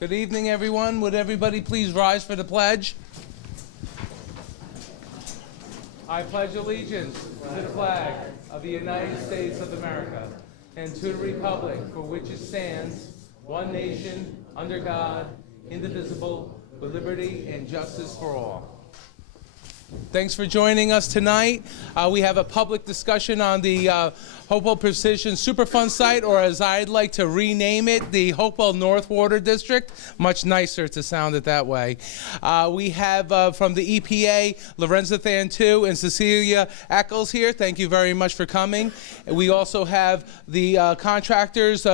Good evening, everyone. Would everybody please rise for the pledge? I pledge allegiance to the flag of the United States of America and to the republic for which it stands, one nation, under God, indivisible, with liberty and justice for all. Thanks for joining us tonight. We have a public discussion on the Hopewell Precision Superfund site, or as I'd like to rename it, the Hopewell North Water District. Much nicer to sound it that way. We have from the EPA, Lorenzo Thantu and Cecilia Eccles here. Thank you very much for coming. We also have the contractors,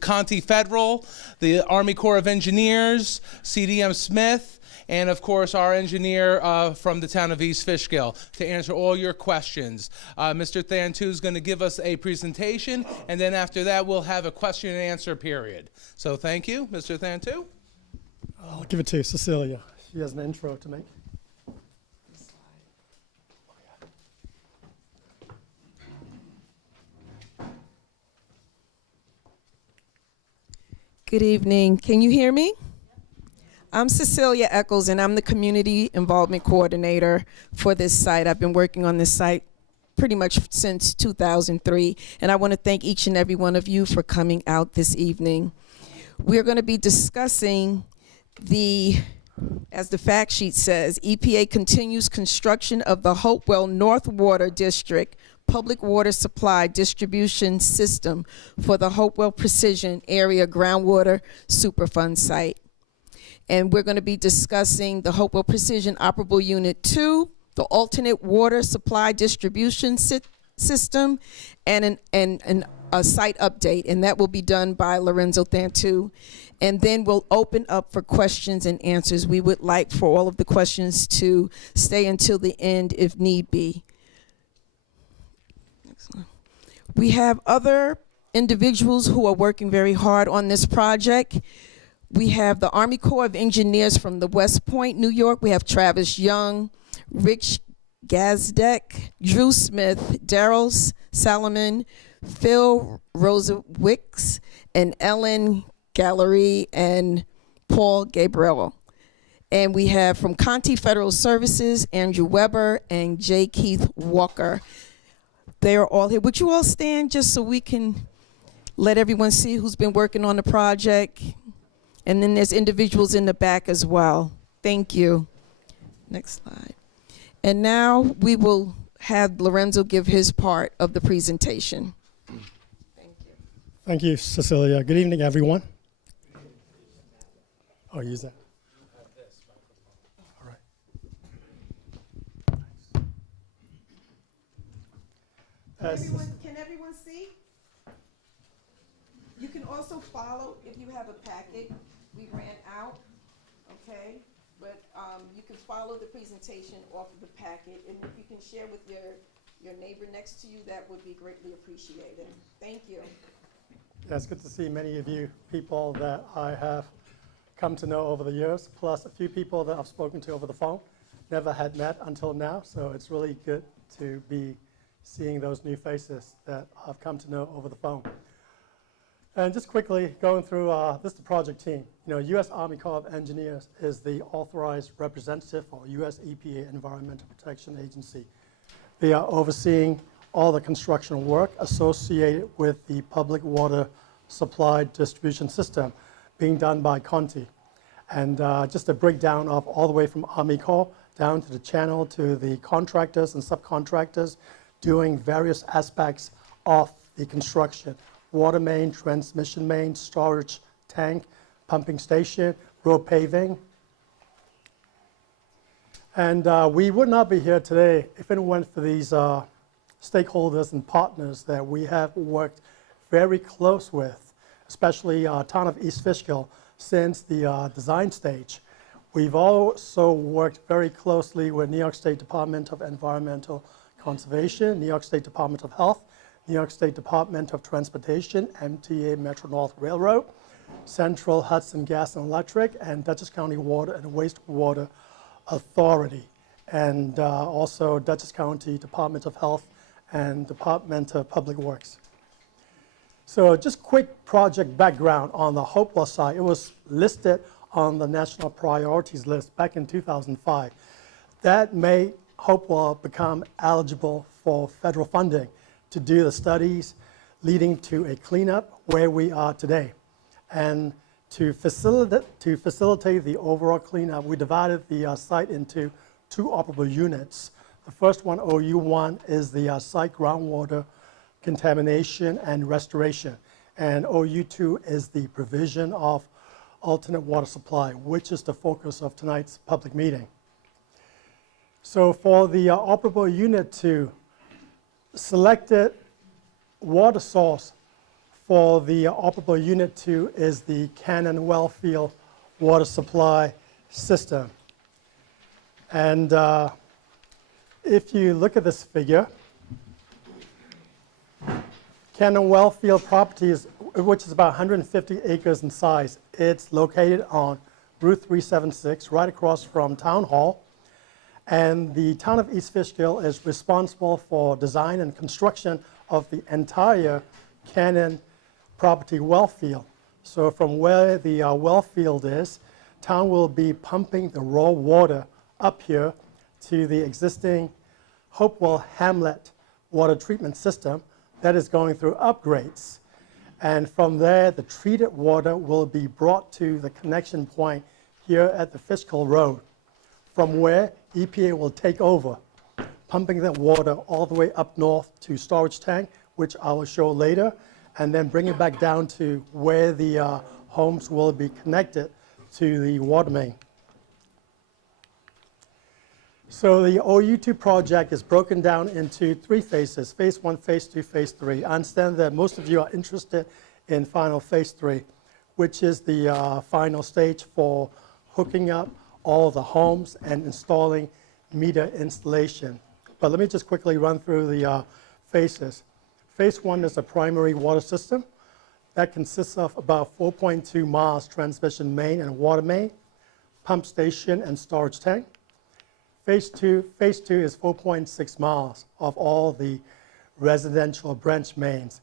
Conti Federal, the Army Corps of Engineers, CDM Smith, and of course our engineer from the town of East Fishkill to answer all your questions. Mr. Thantu is going to give us a presentation, and then after that we'll have a question and answer period. So thank you, Mr. Thantu. I'll give it to Cecilia. She has an intro to make. Good evening. Can you hear me? I'm Cecilia Eccles, and I'm the Community Involvement Coordinator for this site. I've been working on this site pretty much since 2003, and I want to thank each and every one of you for coming out this evening. We're going to be discussing as the fact sheet says, EPA continues construction of the Hopewell North Water District Public Water Supply Distribution System for the Hopewell Precision Area Groundwater Superfund site. And we're going to be discussing the Hopewell Precision Operable Unit 2, the alternate water supply distribution system, and a site update, and that will be done by Lorenzo Thantu. And then we'll open up for questions and answers. We would like for all of the questions to stay until the end if need be. Excellent. We have other individuals who are working very hard on this project. We have the Army Corps of Engineers from the West Point, New York. We have Travis Young, Rich Gazdek, Drew Smith, Daryl Salomon, Phil Rosewicks, and Ellen Gallery, and Paul Gabriel. And we have from Conti Federal Services, Andrew Weber and J. Keith Walker. They are all here. Would you all stand just so we can let everyone see who's been working on the project? And then there's individuals in the back as well. Thank you. Next slide. And now we will have Lorenzo give his part of the presentation. Thank you. Thank you, Cecilia. Good evening, everyone. Oh, use that. All right. Can everyone see? You can also follow if you have a packet. We ran out, okay? But you can follow the presentation off of the packet, and if you can share with your neighbor next to you, that would be greatly appreciated. Thank you. Yeah, it's good to see many of you people that I have come to know over the years, plus a few people that I've spoken to over the phone, never had met until now, so it's really good to be seeing those new faces that I've come to know over the phone. And just quickly going through this is the project team. You know, U.S. Army Corps of Engineers is the authorized representative for U.S. EPA Environmental Protection Agency. They are overseeing all the construction work associated with the public water supply distribution system being done by Conti. And just a breakdown of all the way from Army Corps down to the channel to the contractors and subcontractors doing various aspects of the construction. Water main, transmission main, storage tank, pumping station, road paving. And we would not be here today if it weren't for these stakeholders and partners that we have worked very close with, especially town of East Fishkill since the design stage. We've also worked very closely with New York State Department of Environmental Conservation, New York State Department of Health, New York State Department of Transportation, MTA Metro-North Railroad, Central Hudson Gas and Electric, and Dutchess County Water and Wastewater Authority, and also Dutchess County Department of Health and Department of Public Works. So just quick project background on the Hopewell site. It was listed on the national priorities list back in 2005. That made Hopewell become eligible for federal funding to do the studies leading to a cleanup where we are today. And to facilitate the overall cleanup, we divided the site into two operable units. The first one, OU1, is the site groundwater contamination and restoration. And OU2 is the provision of alternate water supply, which is the focus of tonight's public meeting. So for the operable unit 2, selected water source for the operable unit 2 is the Cannon Wellfield water supply system. And if you look at this figure, Cannon Wellfield properties, which is about 150 acres in size, it's located on Route 376, right across from Town Hall. And the town of East Fishkill is responsible for design and construction of the entire Cannon property well field. So from where the well field is, town will be pumping the raw water up here to the existing Hopewell Hamlet water treatment system that is going through upgrades. And from there, the treated water will be brought to the connection point here at the Fishkill Road, from where EPA will take over, pumping that water all the way up north to storage tank, which I will show later, and then bring it back down to where the homes will be connected to the water main. So the OU2 project is broken down into 3 phases, phase 1, phase 2, phase 3. I understand that most of you are interested in final phase 3, which is the final stage for hooking up all the homes and installing meter installation. But let me just quickly run through the phases. Phase 1 is a primary water system that consists of about 4.2 miles transmission main and water main, pump station and storage tank. Phase 2 is 4.6 miles of all the residential branch mains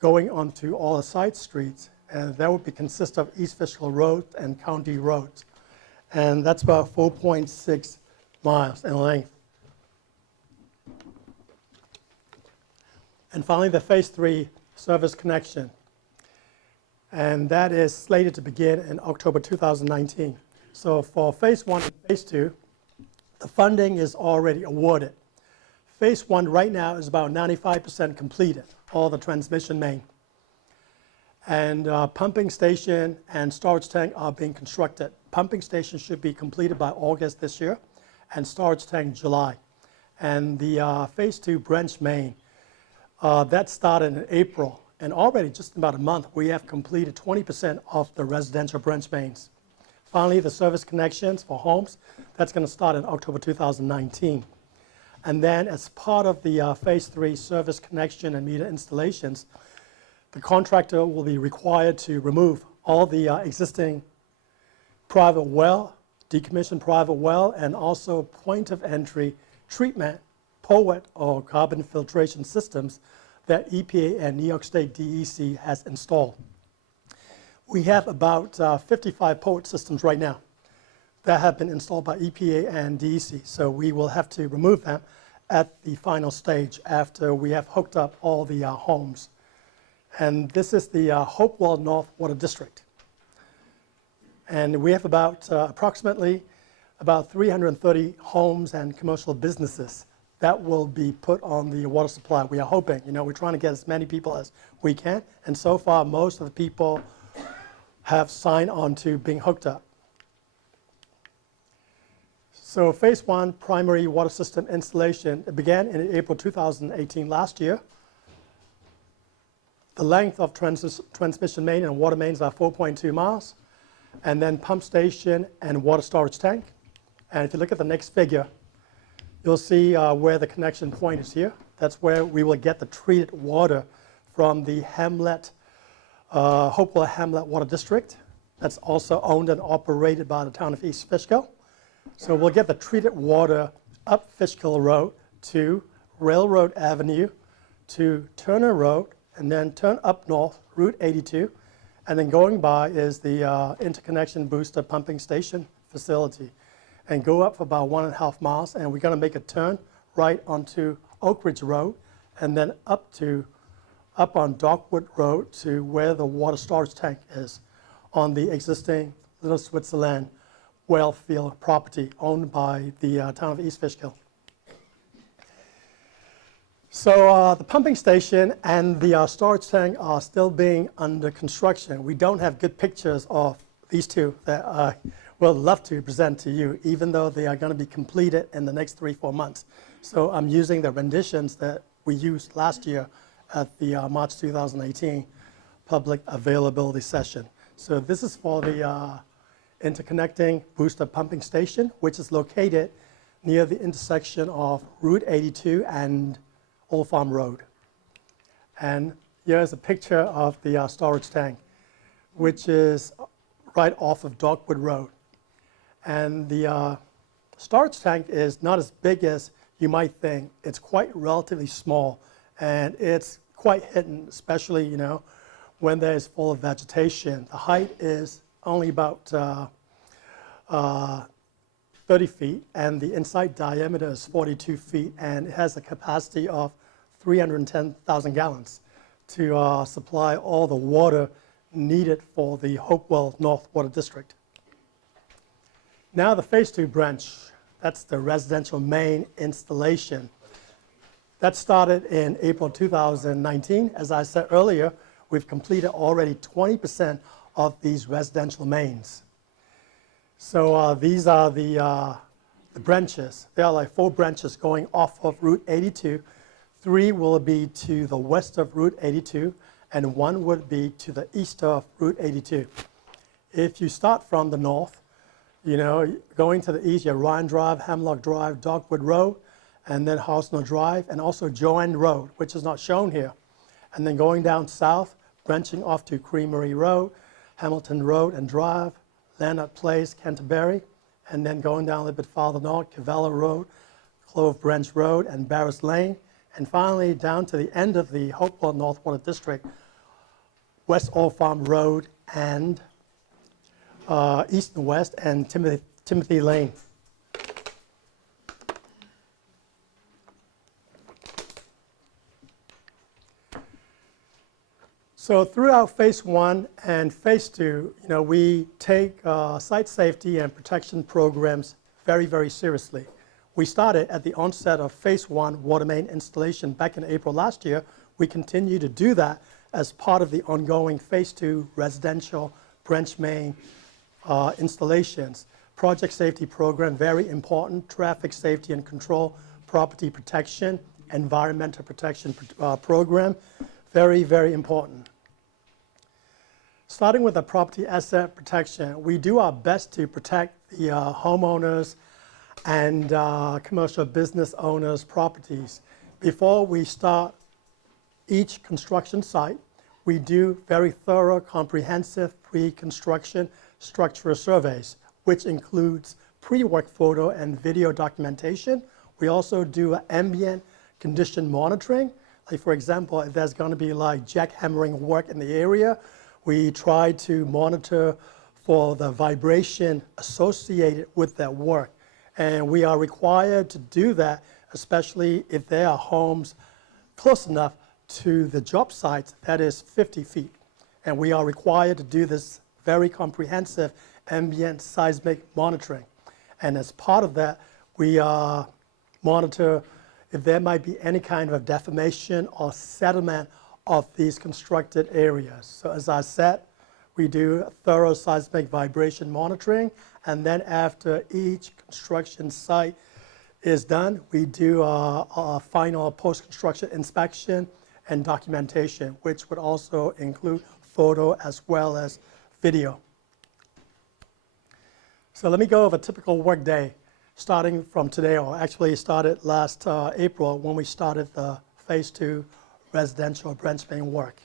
going onto all the side streets, and that would consist of East Fishkill Road and County Roads. And that's about 4.6 miles in length. And finally, the phase 3 service connection. And that is slated to begin in October 2019. So for phase 1 and phase 2, the funding is already awarded. Phase 1 right now is about 95% completed, all the transmission main. And pumping station and storage tank are being constructed. Pumping station should be completed by August this year, and storage tank July. And the phase 2 branch main, that started in April. And already, just in about a month, we have completed 20% of the residential branch mains. Finally, the service connections for homes, that's going to start in October 2019. And then as part of the phase 3 service connection and meter installations, the contractor will be required to remove all the existing private well, decommissioned private well, and also point of entry treatment, POET or carbon filtration systems that EPA and New York State DEC has installed. We have about 55 POET systems right now that have been installed by EPA and DEC, so we will have to remove them at the final stage after we have hooked up all the homes. And this is the Hopewell North Water District. And we have about approximately about 330 homes and commercial businesses that will be put on the water supply. We are hoping, we're trying to get as many people as we can, and so far most of the people have signed on to being hooked up. So phase 1 primary water system installation, it began in April 2018 last year. The length of transmission main and water mains are 4.2 miles, and then pump station and water storage tank. And if you look at the next figure, you'll see where the connection point is here. That's where we will get the treated water from the Hopewell Hamlet Water District. That's also owned and operated by the town of East Fishkill. So we'll get the treated water up Fishkill Road to Railroad Avenue, to Turner Road, and then turn up north, Route 82, and then going by is the interconnection booster pumping station facility, and go up for about 1.5 miles, and we're going to make a turn right onto Oak Ridge Road, and then up on Darkwood Road to where the water storage tank is on the existing Little Switzerland well field property owned by the town of East Fishkill. So the pumping station and the storage tank are still being under construction. We don't have good pictures of these two that I would love to present to you, even though they are going to be completed in the next 3-4 months. So I'm using the renditions that we used last year at the March 2018 public availability session. So this is for the interconnecting booster pumping station, which is located near the intersection of Route 82 and Old Farm Road. And here's a picture of the storage tank, which is right off of Darkwood Road. And the storage tank is not as big as you might think. It's quite relatively small, and it's quite hidden, especially, you know, when there's full of vegetation. The height is only about 30 feet, and the inside diameter is 42 feet, and it has a capacity of 310,000 gallons to supply all the water needed for the Hopewell North Water District. Now the Phase 2 branch, that's the residential main installation. That started in April 2019. As I said earlier, we've completed already 20% of these residential mains. So these are the branches. There are like 4 branches going off of Route 82. 3 will be to the west of Route 82, and 1 would be to the east of Route 82. If you start from the north, you know, going to the east, you have Ryan Drive, Hemlock Drive, Darkwood Road, and then Hausner Drive, and also Joanne Road, which is not shown here. And then going down south, branching off to Creamery Road, Hamilton Road and Drive, Leonard Place, Canterbury, and then going down a little bit farther north, Cavella Road, Clove Branch Road, and Barris Lane, and finally down to the end of the Hopewell North Water District, West Old Farm Road, and east and west, and Timothy Lane. So throughout Phase 1 and Phase 2, you know, we take site safety and protection programs very, very seriously. We started at the onset of Phase 1 water main installation back in April last year. We continue to do that as part of the ongoing Phase 2 residential branch main installations. Project safety program, very important. Traffic safety and control, property protection, environmental protection program, very, very important. Starting with the property asset protection, we do our best to protect the homeowners and commercial business owners' properties. Before we start each construction site, we do very thorough, comprehensive pre-construction structural surveys, which includes pre-work photo and video documentation. We also do ambient condition monitoring. Like for example, if there's going to be like jackhammering work in the area, we try to monitor for the vibration associated with that work. And we are required to do that, especially if there are homes close enough to the job sites, that is 50 feet. And we are required to do this very comprehensive ambient seismic monitoring. And as part of that, we monitor if there might be any kind of deformation or settlement of these constructed areas. So as I said, we do thorough seismic vibration monitoring, and then after each construction site is done, we do a final post-construction inspection and documentation, which would also include photo as well as video. So let me go over a typical work day starting from today, or actually started last April when we started the Phase 2 residential branch main work.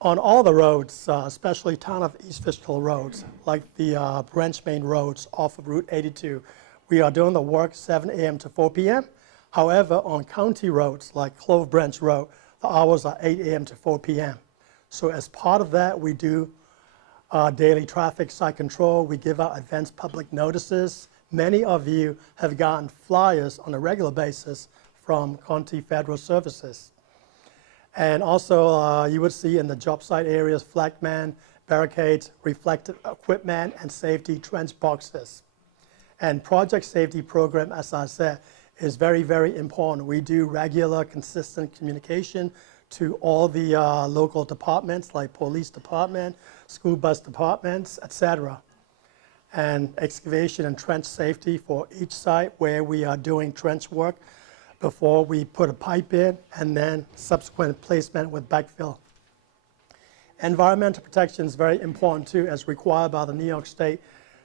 On all the roads, especially town of East Fishkill roads, like the branch main roads off of Route 82, we are doing the work 7 a.m. to 4 p.m. However, on county roads like Clove Branch Road, The hours are 8 a.m. to 4 p.m. So as part of that, we do daily traffic site control. We give out advance public notices. Many of you have gotten flyers on a regular basis from County Federal Services. And also, you would see in the job site areas, flagman, barricades, reflective equipment, and safety trench boxes. And project safety program, as I said, is very, very important. We do regular, consistent communication to all the local departments, like police department, school bus departments, etc. And excavation and trench safety for each site where we are doing trench work before we put a pipe in, and then subsequent placement with backfill. Environmental protection is very important too, as required by the New York State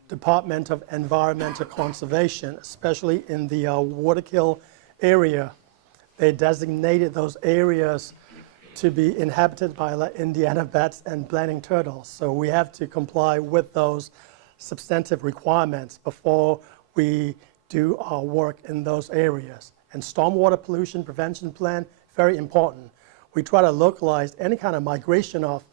Department of Environmental Conservation, especially in the Waterkill area. They designated those areas to be inhabited by Indiana bats and blending turtles. So we have to comply with those substantive requirements before we do our work in those areas. And stormwater pollution prevention plan, very important. We try to localize any kind of migration of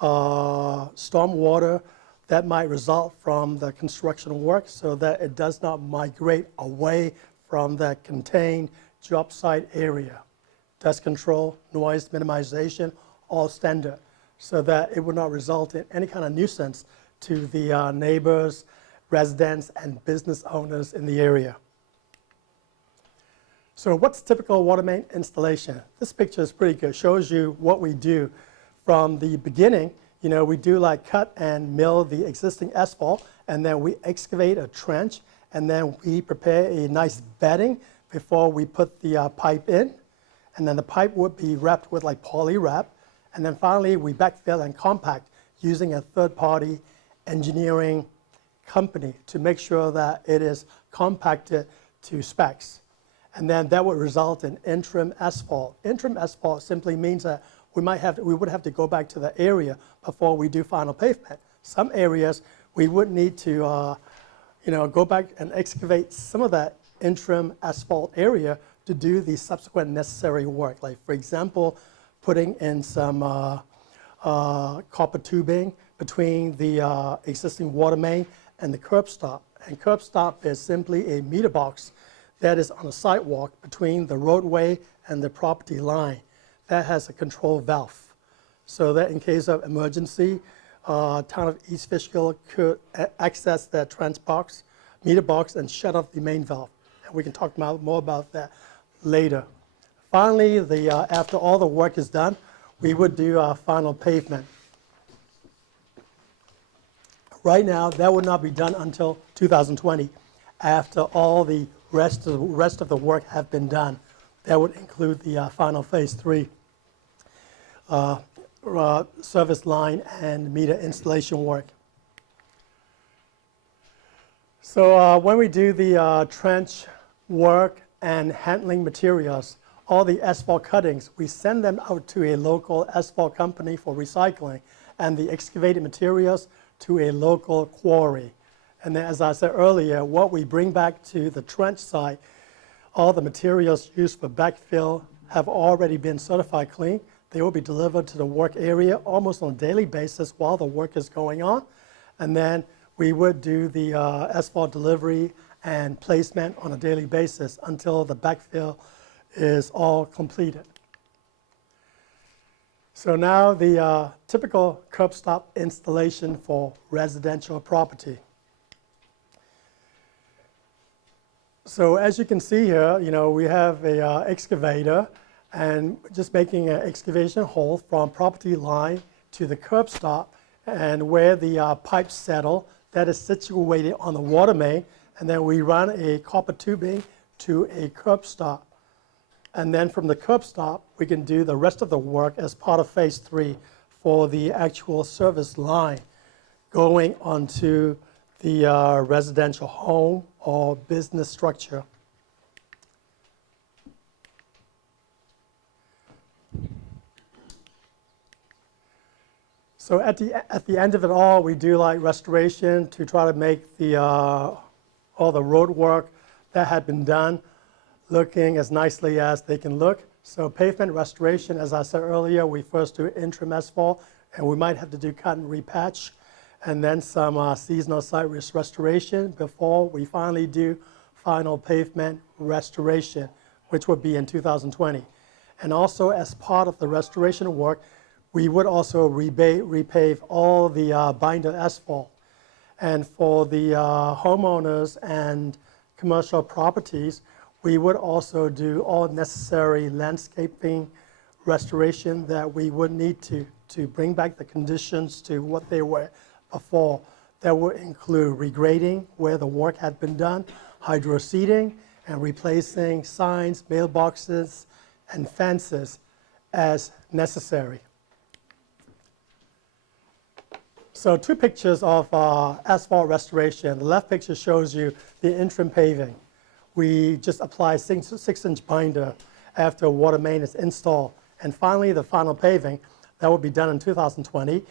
stormwater that might result from the construction work so that it does not migrate away from the contained job site area. Dust control, noise minimization, all standard, so that it would not result in any kind of nuisance to the neighbors, residents, and business owners in the area. So what's typical water main installation? This picture is pretty good. Shows you what we do from the beginning. You know, we do like cut and mill the existing asphalt, and then we excavate a trench, and then we prepare a nice bedding before we put the pipe in. And then the pipe would be wrapped with like poly wrap. And then finally, we backfill and compact using a third-party engineering company to make sure that it is compacted to specs. And then that would result in interim asphalt. Interim asphalt simply means that we would have to go back to the area before we do final pavement. Some areas we would need to go back and excavate some of that interim asphalt area to do the subsequent necessary work. Like, for example, putting in some copper tubing between the existing water main and the curb stop. And curb stop is simply a meter box that is on a sidewalk between the roadway and the property line. That has a control valve, so that in case of emergency, town of East Fishkill could access that trench box, meter box, and shut off the main valve. And we can talk more about that later. Finally, after all the work is done, we would do our final pavement. Right now, that would not be done until 2020, after all the rest of the work have been done. That would include the final phase 3 service line and meter installation work. So when we do the trench work and handling materials, all the asphalt cuttings, we send them out to a local asphalt company for recycling, and the excavated materials to a local quarry. And then, as I said earlier, what we bring back to the trench site, all the materials used for backfill have already been certified clean. They will be delivered to the work area almost on a daily basis while the work is going on. And then we would do the asphalt delivery and placement on a daily basis until the backfill is all completed. So now the typical curb stop installation for residential property. So as you can see here, we have a excavator and just making an excavation hole from property line to the curb stop, and where the pipes settle, that is situated on the water main, and then we run a copper tubing to a curb stop. And then from the curb stop, we can do the rest of the work as part of phase 3 for the actual service line going onto the residential home or business structure. So at the end of it all, we do like restoration to try to make the all the road work that had been done looking as nicely as they can look. So pavement restoration, as I said earlier, we first do interim asphalt, and we might have to do cut and repatch, and then some seasonal site restoration before we finally do final pavement restoration, which would be in 2020. And also, as part of the restoration work, we would also repave all the binder asphalt. And for the homeowners and commercial properties, we would also do all necessary landscaping restoration that we would need to bring back the conditions to what they were before. That would include regrading where the work had been done, hydroseeding, and replacing signs, mailboxes, and fences as necessary. So 2 pictures of asphalt restoration. The left picture shows you the interim paving. We just apply 6-inch binder after water main is installed. And finally, the final paving, that will be done in 2020.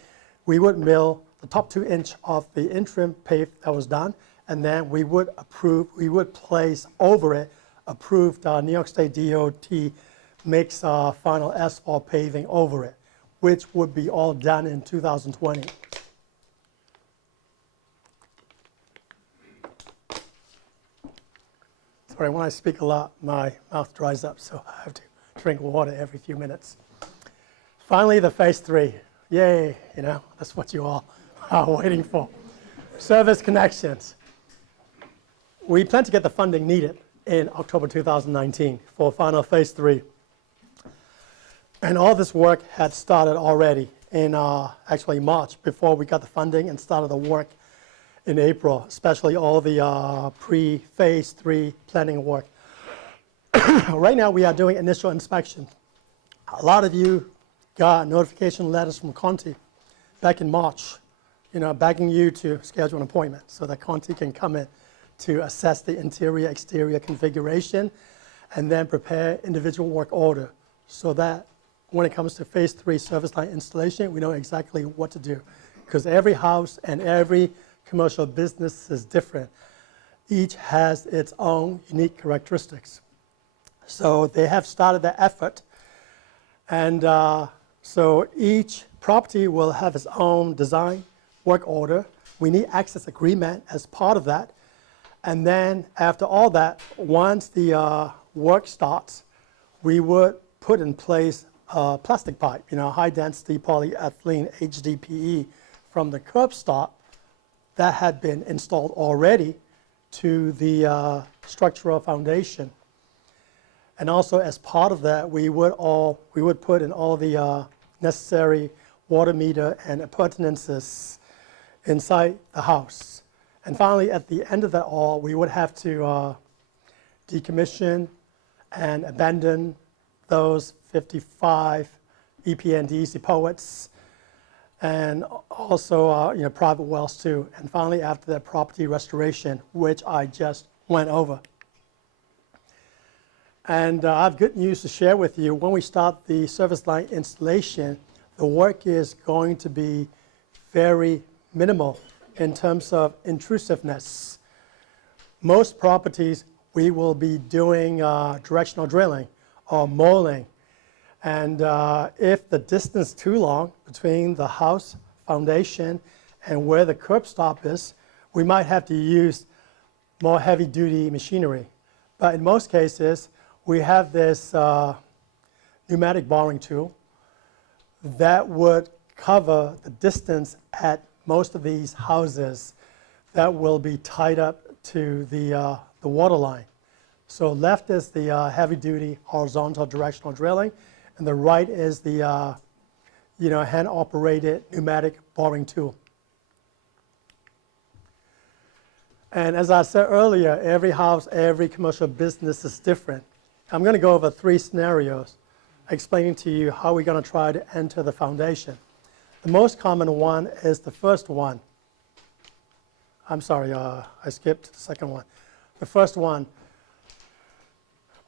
We would mill the top 2-inch of the interim pave that was done, and then we would place over it approved New York State DOT makes final asphalt paving over it, which would be all done in 2020. Sorry, when I speak a lot, my mouth dries up, so I have to drink water every few minutes. Finally, the phase 3. Yay, you know, that's what you all are waiting for. Service connections. We plan to get the funding needed in October 2019 for final phase 3. And all this work had started already in actually March before we got the funding and started the work in April, especially all the pre-phase 3 planning work. Right now we are doing initial inspection. A lot of you got notification letters from Conti back in March, you know, begging you to schedule an appointment so that Conti can come in to assess the interior, exterior configuration and then prepare individual work order so that when it comes to phase 3 service line installation, we know exactly what to do, because every house and every commercial business is different. Each has its own unique characteristics. So they have started the effort, and so each property will have its own design work order. We need access agreement as part of that. And then after all that, once the work starts, we would put in place a plastic pipe, you know, high density polyethylene HDPE from the curb stop that had been installed already to the structural foundation. And also as part of that, we would put in all the necessary water meter and appurtenances inside the house. And finally, at the end of that all, we would have to decommission and abandon those 55 EPA and DEC poets, and also you know, private wells too. And finally, after that, property restoration, which I just went over. And I have good news to share with you. When we start the service line installation, the work is going to be very minimal in terms of intrusiveness. Most properties, we will be doing directional drilling or molding. And if the distance is too long between the house foundation and where the curb stop is, we might have to use more heavy-duty machinery. But in most cases, we have this pneumatic boring tool that would cover the distance at most of these houses that will be tied up to the water line. So left is the heavy-duty horizontal directional drilling, and the right is the you know, hand-operated pneumatic boring tool. And as I said earlier, every house, every commercial business is different. I'm going to go over 3 scenarios explaining to you how we're going to try to enter the foundation. The most common one is the first one. I'm sorry, I skipped the second one. The first one,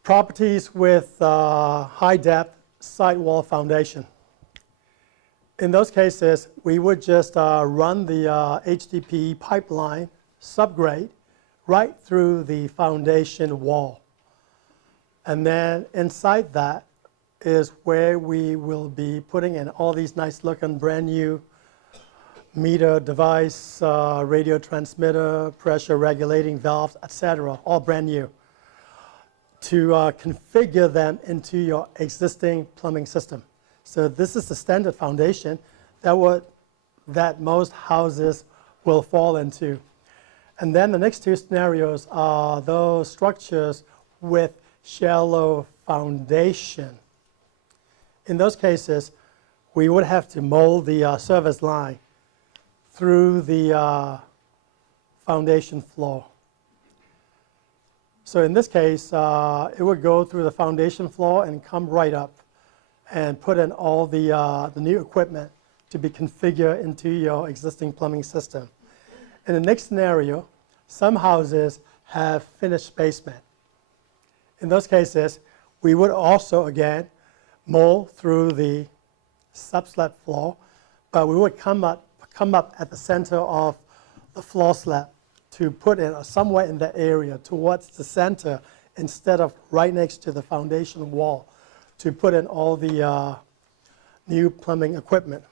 properties with high-depth sidewall foundation. In those cases, we would just run the HDPE pipeline subgrade right through the foundation wall. And then inside that, is where we will be putting in all these nice looking brand new meter device, radio transmitter, pressure regulating valves, etc., all brand new, to configure them into your existing plumbing system. So this is the standard foundation that most houses will fall into. And then the next two scenarios are those structures with shallow foundation. In those cases, we would have to mold the service line through the foundation floor. So in this case, it would go through the foundation floor and come right up and put in all the new equipment to be configured into your existing plumbing system. In the next scenario, some houses have finished basement. In those cases, we would also, again, mold through the subslab floor, but we would come up at the center of the floor slab to put in somewhere in that area towards the center instead of right next to the foundation wall to put in all the new plumbing equipment.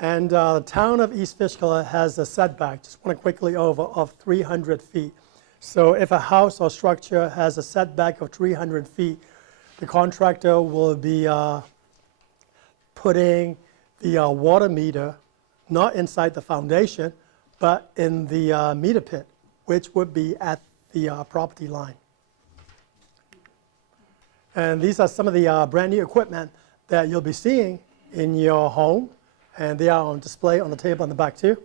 And the town of East Fishkill has a setback, just want to quickly over, of 300 feet. So if a house or structure has a setback of 300 feet, the contractor will be putting the water meter not inside the foundation, but in the meter pit, which would be at the property line. And these are some of the brand new equipment that you'll be seeing in your home. And they are on display on the table in the back too.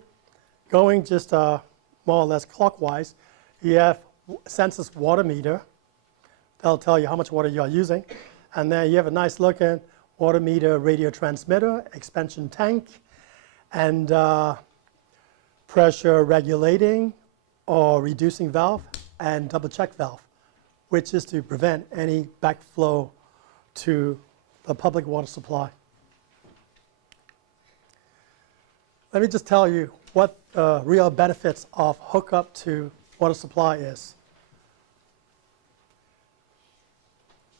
Going just more or less clockwise, you have census water meter. That'll tell you how much water you're using. And then you have a nice looking water meter radio transmitter, expansion tank, and pressure regulating or reducing valve, and double check valve, which is to prevent any backflow to the public water supply. Let me just tell you what the real benefits of hookup to water supply is.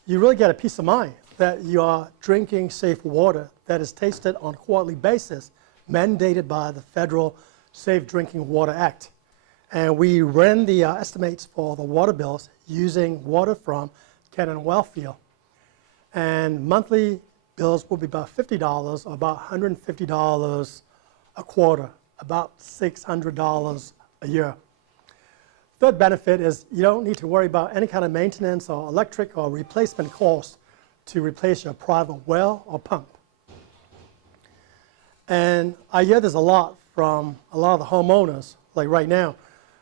You really get a peace of mind that you are drinking safe water that is tasted on a quarterly basis, mandated by the Federal Safe Drinking Water Act. And we ran the estimates for the water bills using water from Cannon Wellfield. And monthly bills will be about $50 or about $150 a quarter, about $600 a year. Third benefit is you don't need to worry about any kind of maintenance or electric or replacement costs to replace your private well or pump. And I hear this a lot from a lot of the homeowners, like right now,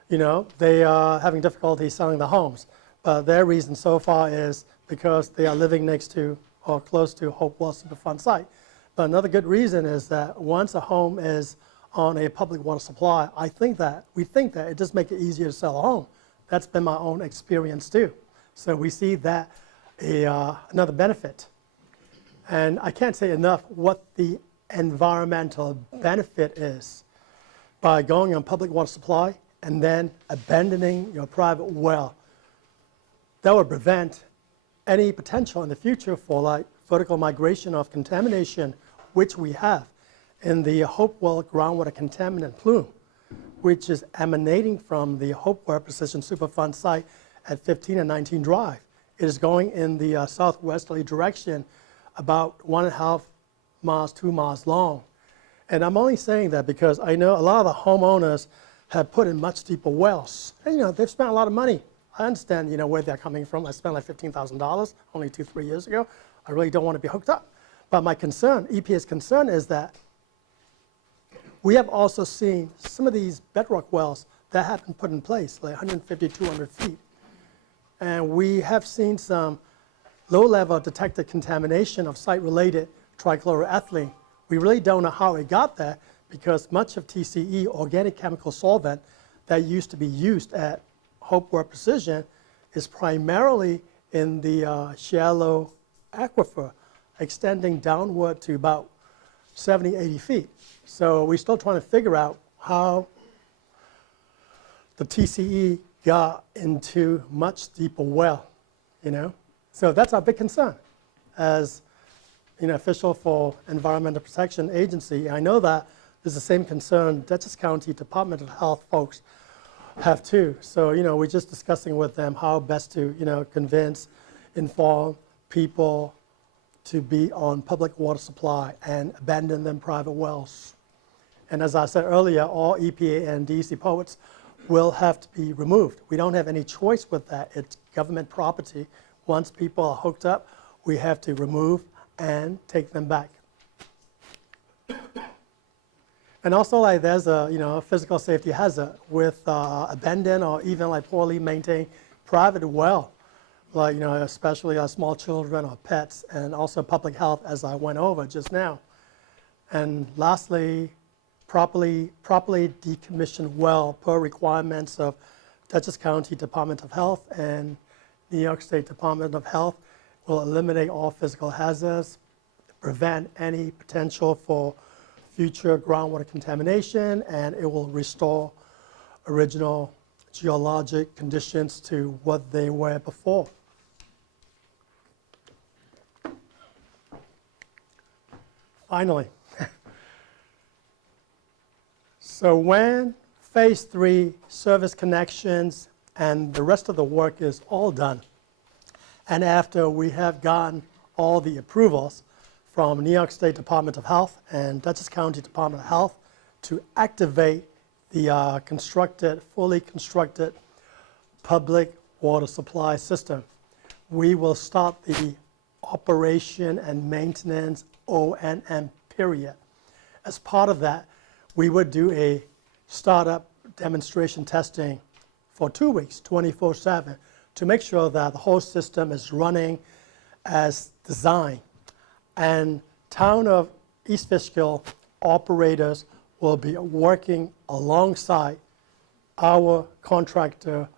you know, they are having difficulty selling the homes. But their reason so far is because they are living next to or close to Hopewell Superfund site. But another good reason is that once a home is on a public water supply, we think that it just makes it easier to sell a home. That's been my own experience too. So we see that another benefit. And I can't say enough what the environmental benefit is by going on public water supply and then abandoning your private well. That would prevent any potential in the future for like vertical migration of contamination, which we have in the Hopewell groundwater contaminant plume, which is emanating from the Hopewell Precision Superfund site at 15 and 19 Drive. It is going in the southwesterly direction, about 1.5 miles, 2 miles long. And I'm only saying that because I know a lot of the homeowners have put in much deeper wells. And, you know, they've spent a lot of money. I understand, you know, where they're coming from. I spent like $15,000 only 2-3 years ago. I really don't want to be hooked up. But my concern, EPA's concern, is that we have also seen some of these bedrock wells that have been put in place, like 150, 200 feet. And we have seen some low-level detected contamination of site-related trichloroethylene. We really don't know how it got there because much of TCE, organic chemical solvent, that used to be used at Hopewell Precision is primarily in the shallow aquifer, extending downward to about 70, 80 feet. So we're still trying to figure out how the TCE got into much deeper well, you know. So that's our big concern as official for Environmental Protection Agency. I know that there's the same concern Dutchess County Department of Health folks have too. So we're just discussing with them how best to convince, inform people to be on public water supply and abandon them private wells. And as I said earlier, all EPA and DEC permits will have to be removed. We don't have any choice with that. It's government property. Once people are hooked up, we have to remove and take them back. And also, like, there's a physical safety hazard with abandoned or even like poorly maintained private well, like especially small children or pets, and also public health, as I went over just now. And lastly, properly decommissioned well per requirements of Dutchess County Department of Health and New York State Department of Health will eliminate all physical hazards, prevent any potential for future groundwater contamination, and it will restore original geologic conditions to what they were before. Finally, so when phase 3 service connections and the rest of the work is all done, and after we have gotten all the approvals from New York State Department of Health and Dutchess County Department of Health to activate the fully constructed public water supply system, we will start the operation and maintenance O&M period. As part of that, we would do a startup demonstration testing for 2 weeks, 24/7, to make sure that the whole system is running as designed. And town of East Fishkill operators will be working alongside our contractor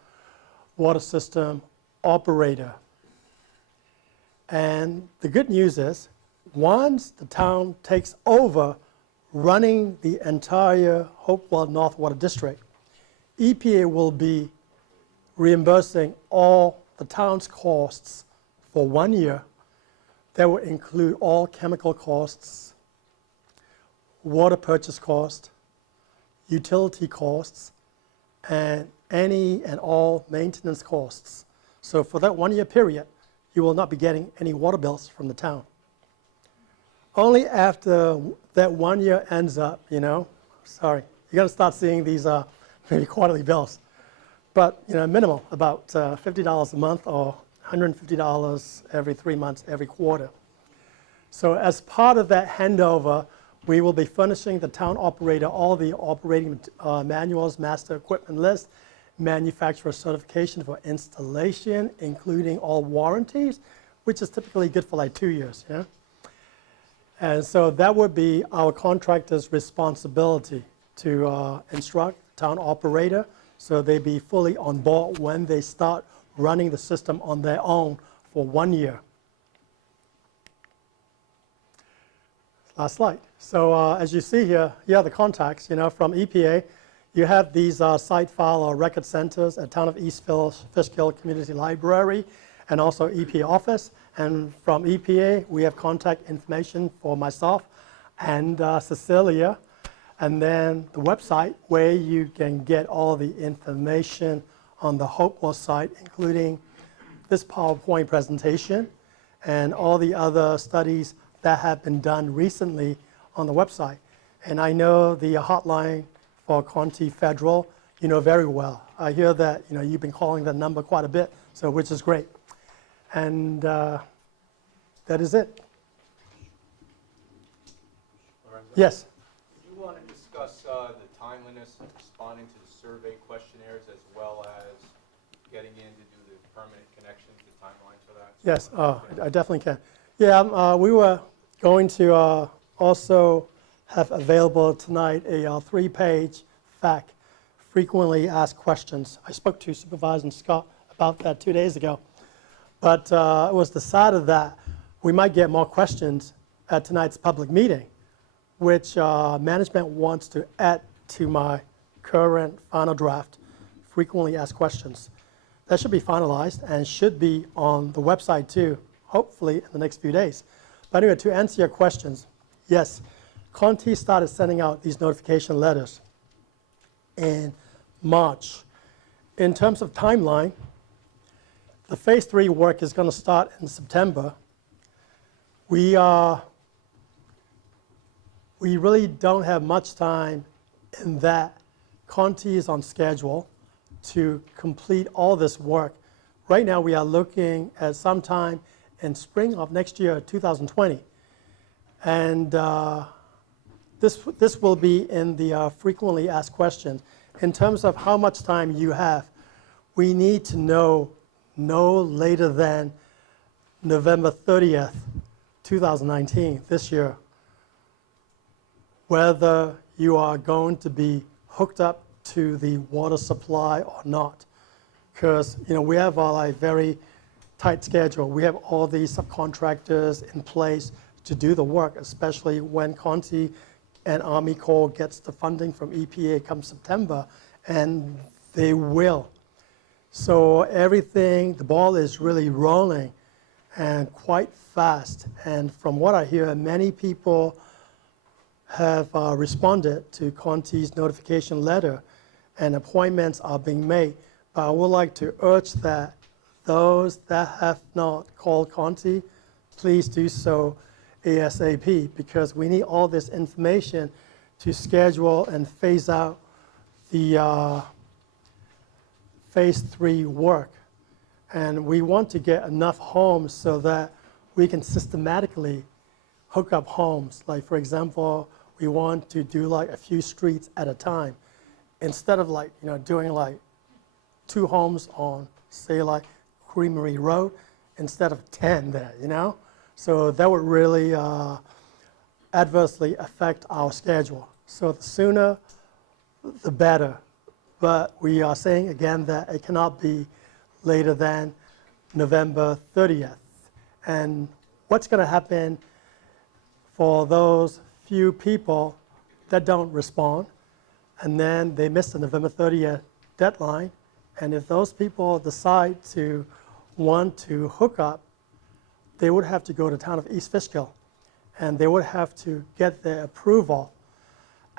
water system operator. And the good news is, once the town takes over running the entire Hopewell North Water District, EPA will be reimbursing all the town's costs for 1 year. That will include all chemical costs, water purchase costs, utility costs, and any and all maintenance costs. So for that 1 year period, you will not be getting any water bills from the town. Only after that 1 year ends up, you're going to start seeing these maybe quarterly bills. But minimal, about $50 a month or $150 every 3 months, every quarter. So as part of that handover, we will be furnishing the town operator all the operating manuals, master equipment list, manufacturer certification for installation, including all warranties, which is typically good for like 2 years. Yeah? And so that would be our contractor's responsibility to instruct the town operator so they be fully on board when they start running the system on their own for 1 year. Last slide. So as you see here, the contacts, from EPA. You have these site file or record centers at Town of East Fishkill Community Library and also EPA office. And from EPA, we have contact information for myself and Cecilia. And then the website where you can get all the information on the Hopewell site, including this PowerPoint presentation and all the other studies that have been done recently on the website. And I know the hotline for County Federal, very well. I hear that, you've been calling that number quite a bit, so which is great. And that is it. Yes? Do you want to discuss the timeliness of responding to the survey questionnaires as well as getting in to do the permanent connections, the timeline for that? Yes, I definitely can. Yeah, we were going to also have available tonight a 3-page FAQ, frequently asked questions. I spoke to Supervisor Scott about that 2 days ago. But it was decided that we might get more questions at tonight's public meeting, which management wants to add to my current final draft frequently asked questions. That should be finalized and should be on the website too, hopefully in the next few days. But anyway, to answer your questions, yes, Conti started sending out these notification letters in March. In terms of timeline, the phase 3 work is going to start in September. We really don't have much time in that Conti is on schedule to complete all this work. Right now we are looking at sometime in spring of next year, 2020. And this will be in the frequently asked questions. In terms of how much time you have, we need to know no later than November 30th, 2019, this year, whether you are going to be hooked up to the water supply or not. Because we have a very tight schedule. We have all these subcontractors in place to do the work, especially when Conti and Army Corps gets the funding from EPA come September, and they will. So everything, the ball is really rolling and quite fast. And from what I hear, many people have responded to Conti's notification letter, and appointments are being made. But I would like to urge that those that have not called Conti, please do so ASAP, because we need all this information to schedule and phase out the phase 3 work. And we want to get enough homes so that we can systematically hook up homes. Like, for example, we want to do a few streets at a time, instead of doing 2 homes on, say, Creamery Road, instead of 10 there, So that would really adversely affect our schedule. So the sooner, the better. But we are saying again that it cannot be later than November 30th. And what's going to happen for those few people that don't respond, and then they miss the November 30th deadline, and if those people decide to want to hook up, they would have to go to the town of East Fishkill, and they would have to get their approval.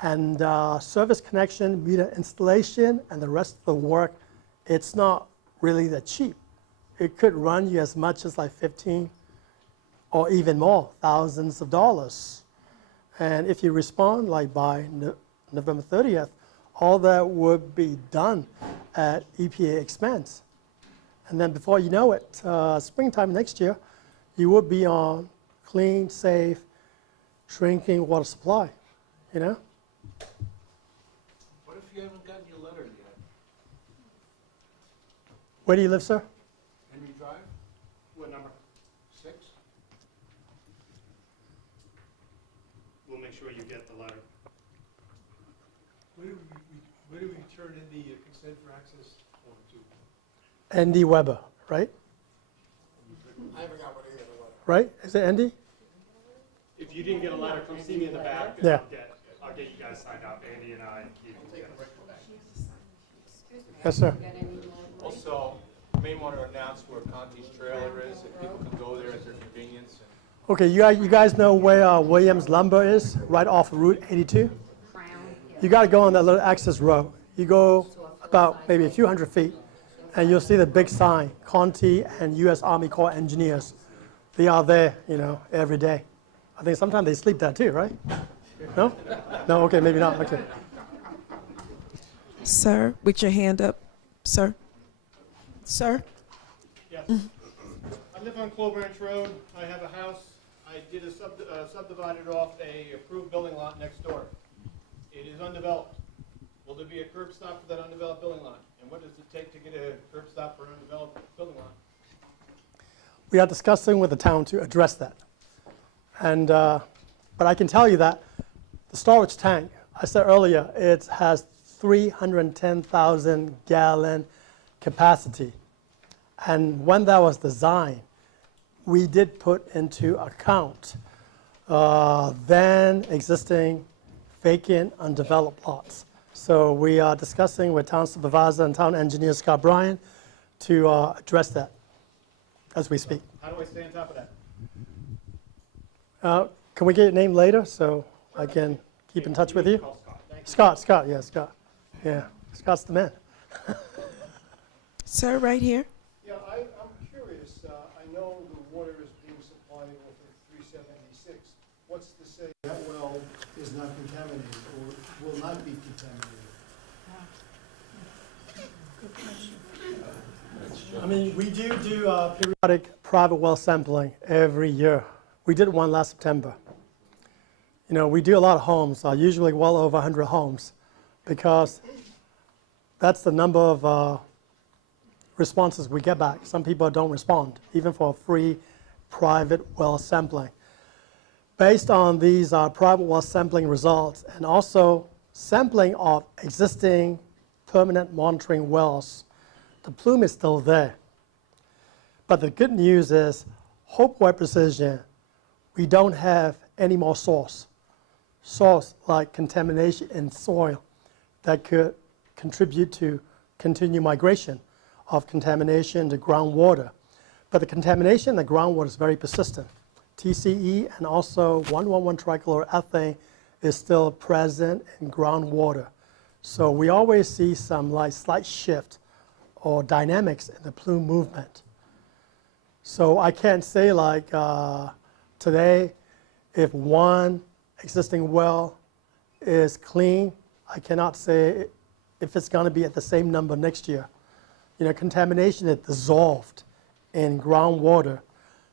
And service connection, meter installation, and the rest of the work, it's not really that cheap. It could run you as much as 15 or even more, thousands of dollars. And if you respond by November 30th, all that would be done at EPA expense. And then before you know it, springtime next year, you would be on clean, safe, drinking water supply, What if you haven't gotten your letter yet? Where do you live, sir? Henry Drive? What number? 6? We'll make sure you get the letter. Where do we turn in the consent for access form to? Andy Weber, right? I haven't got one either. Right? Is it Andy? If you didn't get a letter, come see me in the back. Yeah. I'll get you guys signed up, Andy and I. Keith will get it. Yes, sir. Also, you may want to announce where Conti's trailer is, if people can go there at their convenience. Okay, you guys know where Williams Lumber is, right off of Route 82? You got to go on that little access road. You go about maybe a few hundred feet, and you'll see the big sign, Conti and U.S. Army Corps Engineers. They are there, every day. I think sometimes they sleep there too, right? No? No, okay, maybe not, okay. Sir, with your hand up. Sir? Sir? Yes. I live on Clover Branch Road. I have a house. I did subdivided off a approved building lot next door. It is undeveloped. Will there be a curb stop for that undeveloped building lot? And what does it take to get a curb stop for an undeveloped building lot? We are discussing with the town to address that. And, but I can tell you that the storage tank, I said earlier, it has 310,000 gallon capacity. And when that was designed, we did put into account then existing vacant undeveloped lots. So we are discussing with Town Supervisor and Town Engineer Scott Bryan to address that as we speak. How do I stay on top of that? Can we get your name later so I can keep in touch with you? Call Scott. Thank you. Scott, yeah, Scott. Yeah, Scott's the man. Sir, right here. Yeah, I'm curious, I know the water is being supplied off of 376. What's to say that well is not contaminated or will not be contaminated? I mean, we do periodic private well sampling every year. We did one last September. You know, we do a lot of homes, usually well over 100 homes, because that's the number of responses we get back. Some people don't respond, even for free private well sampling. Based on these private well sampling results and also sampling of existing permanent monitoring wells, the plume is still there. But the good news is, Hopewell Precision, we don't have any more source like contamination in soil that could contribute to continued migration of contamination to groundwater. But the contamination in the groundwater is very persistent. TCE and also 1,1,1-trichloroethane is still present in groundwater. So we always see some like slight shift or dynamics in the plume movement. So I can't say like today, if one existing well is clean, I cannot say if it's going to be at the same number next year. You know, contamination is dissolved in groundwater.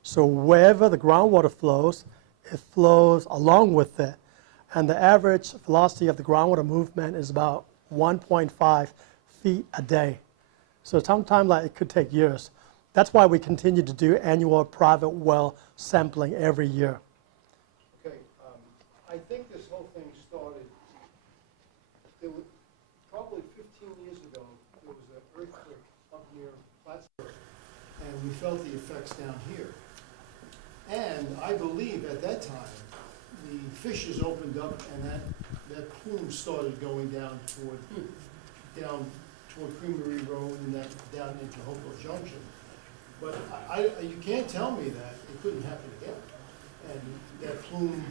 So wherever the groundwater flows, it flows along with it. And the average velocity of the groundwater movement is about 1.5 feet a day. So sometimes like, it could take years. That's why we continue to do annual private well sampling every year. Okay, I think this whole thing started, probably 15 years ago, there was an earthquake up near Plattsburgh, and we felt the effects down here. And I believe at that time, the fissures opened up and that plume started going down toward Creamery Road and down into Hopewell Junction. But you can't tell me that it couldn't happen again. And that plume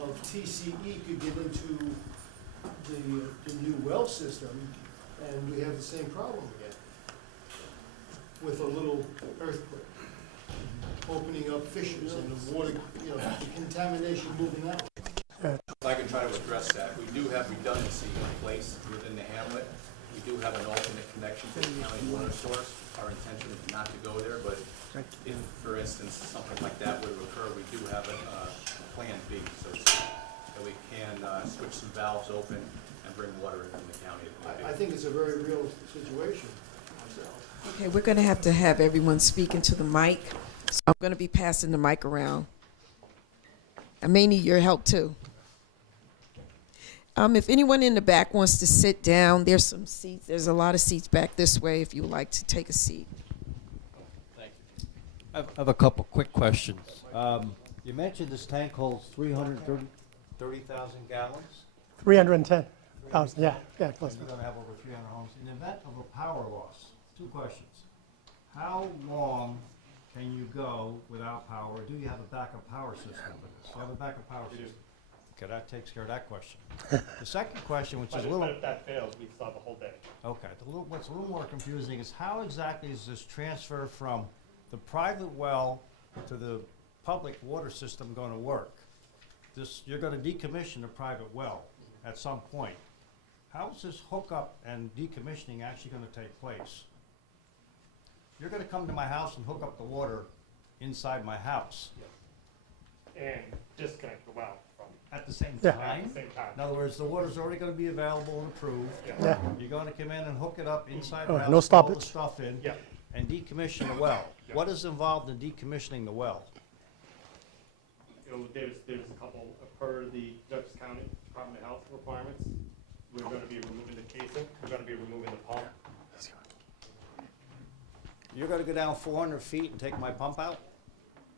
of TCE could get into the new well system, and we have the same problem again with a little earthquake, opening up fissures and the water, you know, the contamination moving out. If I can try to address that, we do have redundancy in place within the hamlet. We do have an alternate connection to the county water source. Our intention is not to go there, but if, for instance, something like that would occur, we do have a plan B, so to speak, that we can switch some valves open and bring water into the county. I think it's a very real situation myself. Okay, we're going to have everyone speak into the mic. So I'm going to be passing the mic around. I may need your help too. If anyone in the back wants to sit down, there's some seats. There's a lot of seats back this way if you would like to take a seat. Thank you. I have a couple quick questions. You mentioned this tank holds 330,000 gallons. 310,000, yeah, close. You're going to have over 300 homes. In the event of a power loss, two questions. How long can you go without power? Do you have a backup power system for this? Do you have a backup power system? Okay, that takes care of that question. The second question, which is a little... But if that fails, we still have a whole day. Okay, what's a little more confusing is how exactly is this transfer from the private well to the public water system going to work? You're going to decommission a private well at some point. How is this hookup and decommissioning actually going to take place? You're going to come to my house and hook up the water inside my house. And disconnect the well from At the same Yeah. time? at the same time. In other words, the water's already going to be available and approved. Yeah. You're going to come in and hook it up inside Oh, the house, no put all the stoppage. stuff in, Yeah. and decommission the well. Yeah. What is involved in decommissioning the well? There's a couple, per the Dutchess County Department of Health requirements. We're going to be removing the casing, we're going to be removing the pump. You're going to go down 400 feet and take my pump out?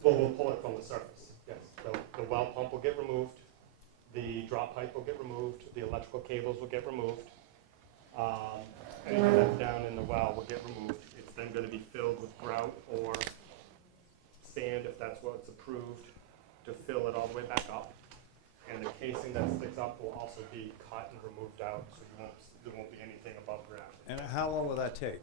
Well, we'll pull it from the surface, yes. The well pump will get removed, the drop pipe will get removed, the electrical cables will get removed, Anything that's down in the well will get removed. It's then going to be filled with grout or sand, if that's what's approved, to fill it all the way back up. And the casing that sticks up will also be cut and removed out, so there won't be anything above ground. And how long will that take?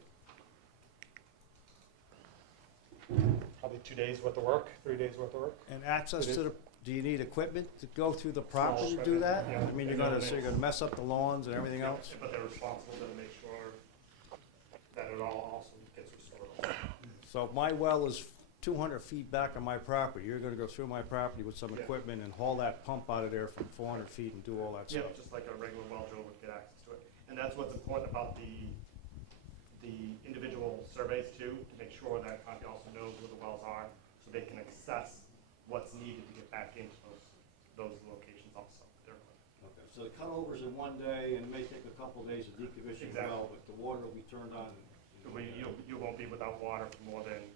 Probably 2 days worth of work, 3 days worth of work. And access to the, do you need equipment to go through the property to do equipment, that? yeah. I mean, so you're gonna mess up the lawns and everything else? But they're responsible to make sure that it all also gets restored. So if my well is 200 feet back on my property, you're gonna go through my property with some Yeah. equipment and haul that pump out of there from 400 feet and do all that Yeah, stuff? just like a regular well drill would get access to it. And that's what's important about the individual surveys too, to make sure that Conti also knows where the wells are, so they can assess what's needed to get back into those locations also. Okay, so the cutovers in one day, and it may take a couple of days to decommission the well, but the water will be turned on. You won't be without water for more than,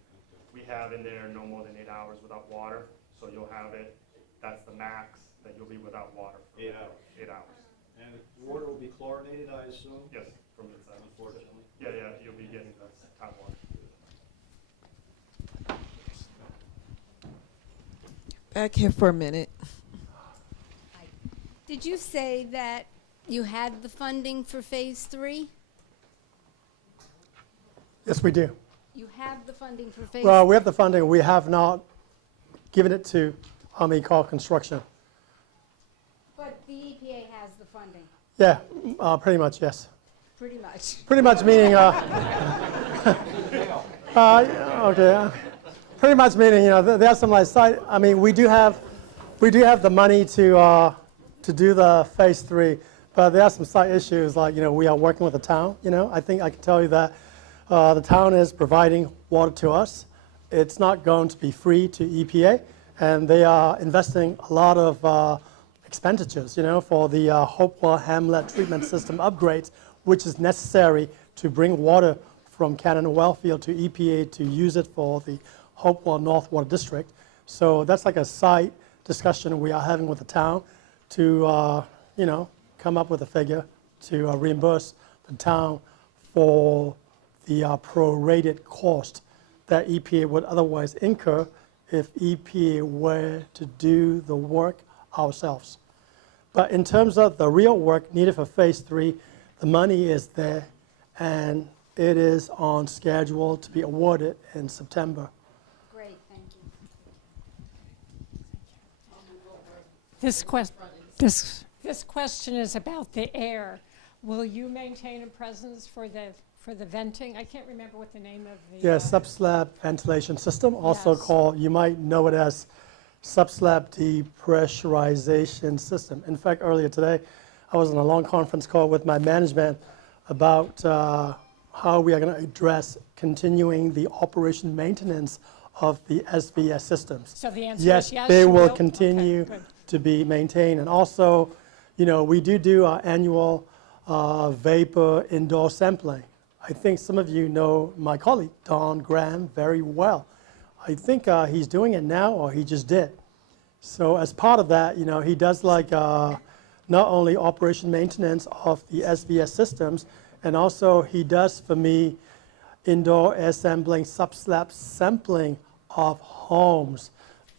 we have in there no more than 8 hours without water, so you'll have it, that's the max that you'll be without water for 8 hours. 8 hours. And the water will be chlorinated, I assume? Yes, from inside. Unfortunately. Yeah, you'll be getting the tap water. Back here for a minute. Did you say that you had the funding for phase 3? Yes, we do. You have the funding for phase Well, we have the funding. We have not given it to Army Corps Construction. But the EPA has the funding, Yeah, pretty much, yes. pretty much. Pretty much meaning, okay. Pretty much meaning, there's some like site. I mean, we do have the money to do the phase 3, but there are some site issues. Like, we are working with the town. I think I can tell you that the town is providing water to us. It's not going to be free to EPA, and they are investing a lot of expenditures, for the Hopewell Hamlet treatment system upgrades, which is necessary to bring water from Cannon Wellfield to EPA to use it for the Hopewell North Water District. So that's like a side discussion we are having with the town to, come up with a figure to reimburse the town for the prorated cost that EPA would otherwise incur if EPA were to do the work ourselves. But in terms of the real work needed for phase 3, the money is there, and it is on schedule to be awarded in September. Great, thank you. This question is about the air. Will you maintain a presence for the venting? I can't remember what the name of the... Yeah, subslab ventilation system, also Yes. called, you might know it as subslab depressurization system. In fact, earlier today, I was on a long conference call with my management about how we are going to address continuing the operation maintenance of the SVS systems. So the answer Yes, is yes? they you will Okay, continue good. to be maintained. And also, we do our annual vapor indoor sampling. I think some of you know my colleague, Don Graham, very well. I think he's doing it now, or he just did. So as part of that, he does like not only operation maintenance of the SVS systems, and also he does for me indoor air sampling, subslab sampling of homes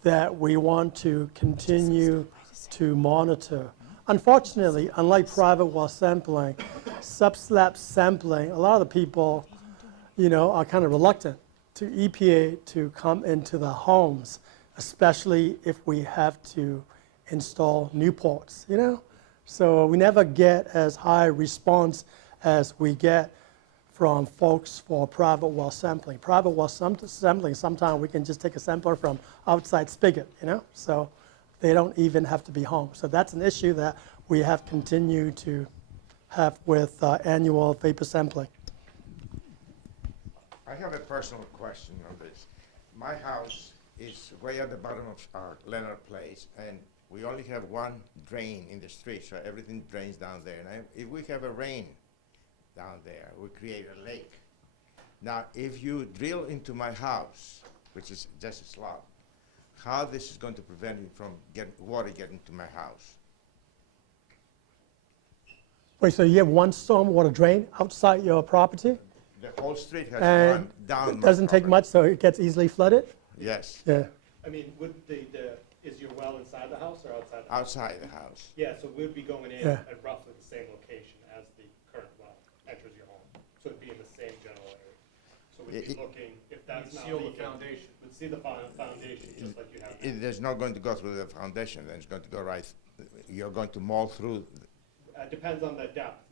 that we want to continue to monitor. Unfortunately, unlike private well sampling, subslab sampling, a lot of the people, are kind of reluctant to EPA to come into the homes, especially if we have to install new ports, So we never get as high response as we get from folks for private well sampling. Private well sampling, sometimes we can just take a sampler from outside spigot, So they don't even have to be home. So that's an issue that we have continued to have with annual vapor sampling. I have a personal question on this. My house is way at the bottom of Leonard Place, and we only have one drain in the street, so everything drains down there. And if we have a rain down there, we create a lake. Now, if you drill into my house, which is just a slab, how this is going to prevent me from water getting to my house? Wait, so you have one stormwater drain outside your property? The whole street has And run down it my doesn't take property. much, so it gets easily flooded? Yes, Yeah. I mean, would is your well inside the house or outside the house? outside the house. Yeah, so we'd be going in Yeah. at roughly the same location as the current well enters your home. So it'd be in the same general area. So we'd be It- looking, if that's not seal the leaking, foundation. we'd see the foundation just like you have. It is not going to go through the foundation, then it's going to go right, you're going to mold through. Depends on the depth.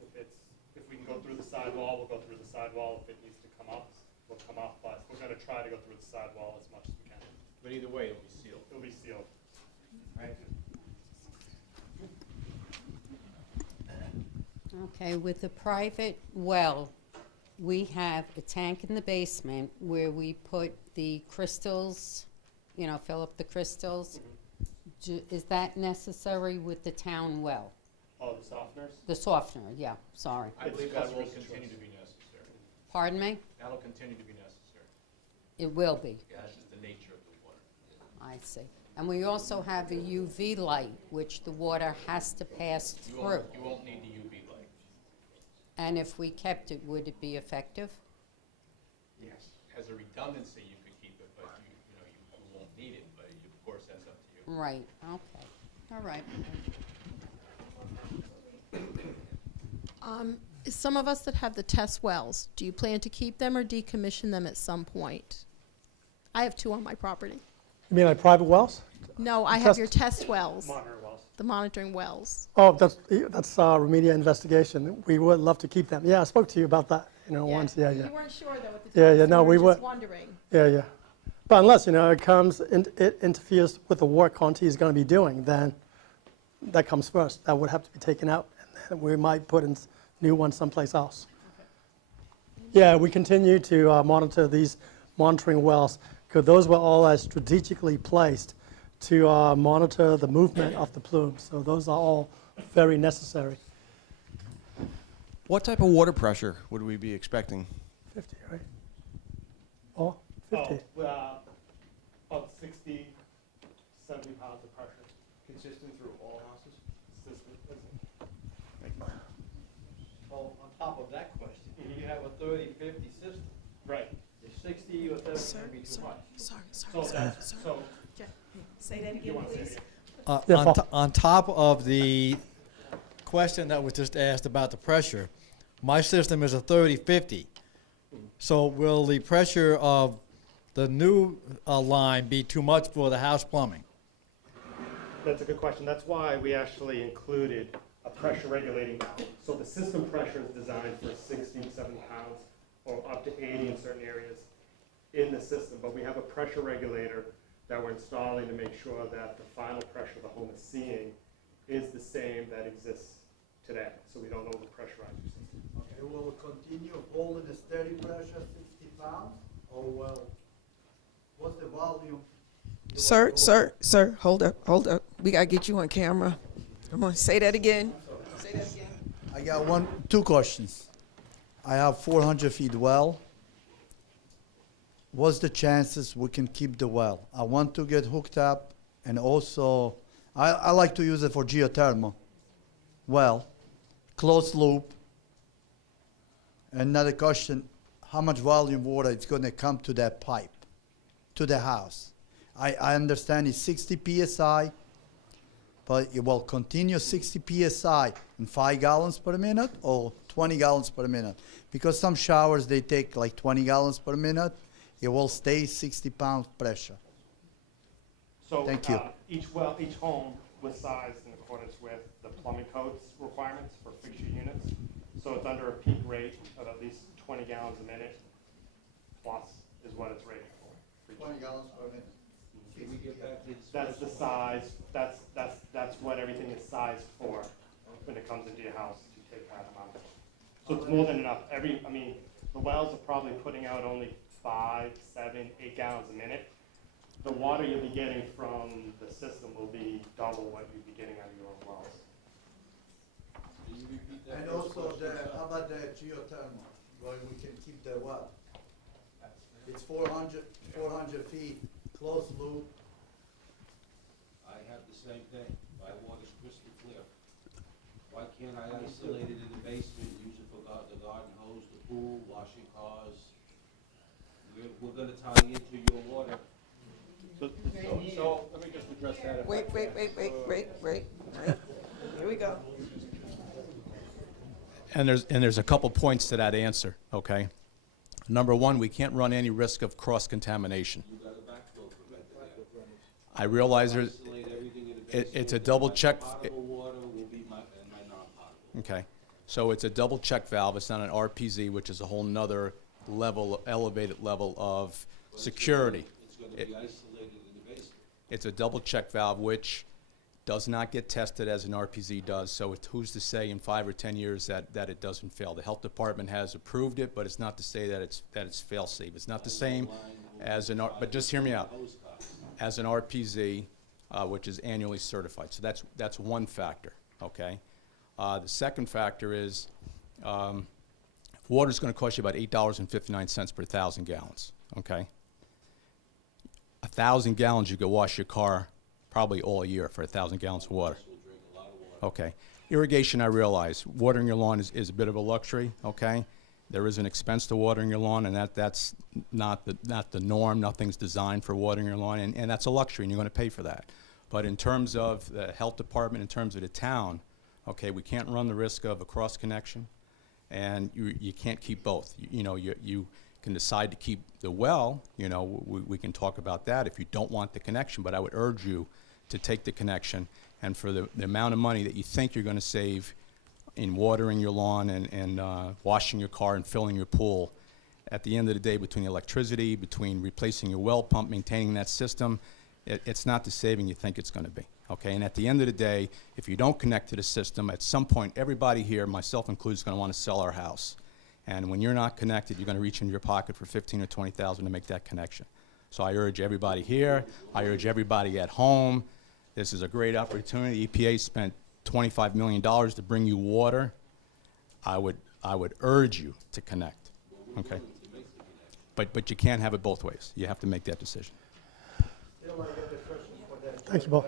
If we can go through the sidewall, we'll go through the sidewall. If it needs to come up, we'll come up. But we're gonna try to go through the sidewall as much as we can. But either way, it'll be sealed. It'll be sealed. Okay, with the private well, we have a tank in the basement where we put the crystals, you know, fill up the crystals. Is that necessary with the town well? Oh, the softeners? The softener, yeah, sorry. I believe that will continue to be necessary. Pardon me? That'll continue to be necessary. It will be, Yeah, that's just the nature of the water. I see. And we also have a UV light, which the water has to pass You through. won't need the UV light. And if we kept it, would it be effective? Yes. As a redundancy, you could keep it, but you won't need it, but of course, that's up to you. Right, okay, all right. Some of us that have the test wells, do you plan to keep them or decommission them at some point? I have 2 on my property. You mean like private wells? No, I have Test- your test wells, Monitor wells. the monitoring wells. Oh, that's remedial investigation. We would love to keep them. Yeah, I spoke to you about that, once, yeah. You weren't sure though at the Yeah, time, yeah, so no, you we were were- just wondering. Yeah. But unless, it interferes with the work Conti is going to be doing, then that comes first. That would have to be taken out, and then we might put in new ones someplace else. Yeah, we continue to monitor these monitoring wells, because those were all strategically placed to monitor the movement of the plumes. So those are all very necessary. What type of water pressure would we be expecting? 50, right? Oh, 50. About 60, 70 pounds of pressure. Consistent through all houses? Well, on top of that question, if you have a 30-50 system, Right. if 60 or 30 is Sir, going to be too sir, much. sorry, So sorry, that's, sorry. so, Say that you again, want to say please. it Yeah, Paul. On top of the question that was just asked about the pressure, my system is a 30-50. So will the pressure of the new line be too much for the house plumbing? That's a good question. That's why we actually included a pressure regulating valve. So the system pressure is designed for 60 to 70 pounds or up to 80 in certain areas in the system. But we have a pressure regulator that we're installing to make sure that the final pressure the home is seeing is the same that exists today. So we don't overpressurize your system. Okay, will it continue holding the steady pressure, 60 pounds? Or well, what's the volume? Sir, hold up. We gotta get you on camera. Come on, say that again. Say that again. I got 2 questions. I have 400 feet well. What's the chances we can keep the well? I want to get hooked up, and also I like to use it for geothermal. Well, closed loop. Another question, how much volume water is going to come to that pipe, to the house? I understand it's 60 PSI, but it will continue 60 PSI in 5 gallons per minute or 20 gallons per minute. Because some showers, they take like 20 gallons per minute. It will stay 60 pounds pressure. So Thank you. Each home was sized in accordance with the plumbing codes requirements for fixture units. So it's under a peak rate of at least 20 gallons a minute plus is what it's rated for. 20 gallons per minute. Can we get back to That's the size, that's what everything is sized for when it comes into your house to take that amount. So it's more than enough. The wells are probably putting out only 5, 7, 8 gallons a minute. The water you'll be getting from the system will be double what you'd be getting out of your own wells. And also, how about the geothermal, where we can keep the well? It's 400 feet, closed loop. I have the same thing. My water's crystal clear. Why Can't I isolate it in the basement, use it for the garden hose, the pool, washing cars? We're gonna tie into your water. So let me just address that. Wait. Here we go. And there's a couple points to that answer, okay? Number one, we can't run any risk of cross-contamination. I realize it's a double check. Okay, so it's a double check valve. It's not an RPZ, which is a whole nother level, elevated level of security. It's gonna be isolated in the basement. It's a double check valve, which does not get tested as an RPZ does, so who's to say in 5 or 10 years that it doesn't fail? The health department has approved it, but it's not to say that it's fail-safe. It's not the same as but just hear me out, as an RPZ, which is annually certified. So that's one factor, okay? The second factor is water's gonna cost you about $8.59 per 1,000 gallons, okay? 1,000 gallons, you could wash your car probably all year for 1,000 gallons of water. Okay. Irrigation, I realize. Watering your lawn is a bit of a luxury, okay? There is an expense to watering your lawn, and that's not the norm. Nothing's designed for watering your lawn, and that's a luxury, and you're going to pay for that. But in terms of the health department, in terms of the town, okay, we can't run the risk of a cross-connection, and you can't keep both. You can decide to keep the well, we can talk about that if you don't want the connection, but I would urge you to take the connection, and for the amount of money that you think you're going to save in watering your lawn and washing your car and filling your pool, at the end of the day, between electricity, between replacing your well pump, maintaining that system, it's not the saving you think it's going to be, okay? And at the end of the day, if you don't connect to the system, at some point, everybody here, myself included, is going to want to sell our house. And when you're not connected, you're going to reach into your pocket for $15,000 or $20,000 to make that connection. So I urge everybody here, I urge everybody at home, this is a great opportunity. EPA spent $25 million to bring you water. I would urge you to connect, okay? But you can't have it both ways. You have to make that decision. Thank you, Bob.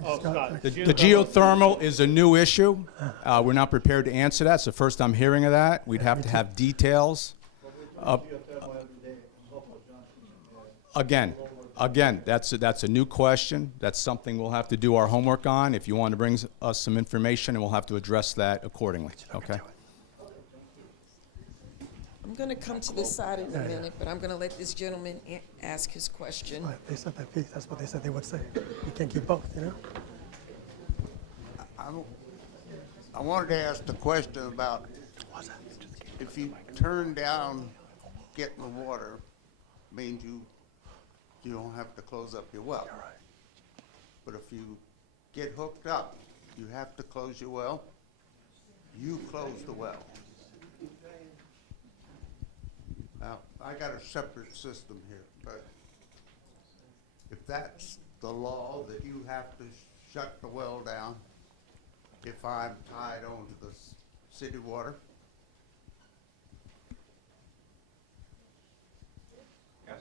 The geothermal is a new issue. We're not prepared to answer that. It's the first I'm hearing of that. We'd have to have details. Again, that's a new question. That's something we'll have to do our homework on. If you want to bring us some information, and we'll have to address that accordingly. Okay. I'm going to come to this side in a minute, but I'm going to let this gentleman ask his question. Right, they said that piece. That's what they said they would say. You can't keep both, I wanted to ask the question about if you turn down getting the water, means you don't have to close up your well. But if you get hooked up, you have to close your well. You close the well. Now, I got a separate system here, but if that's the law that you have to shut the well down, if I'm tied on to the city water?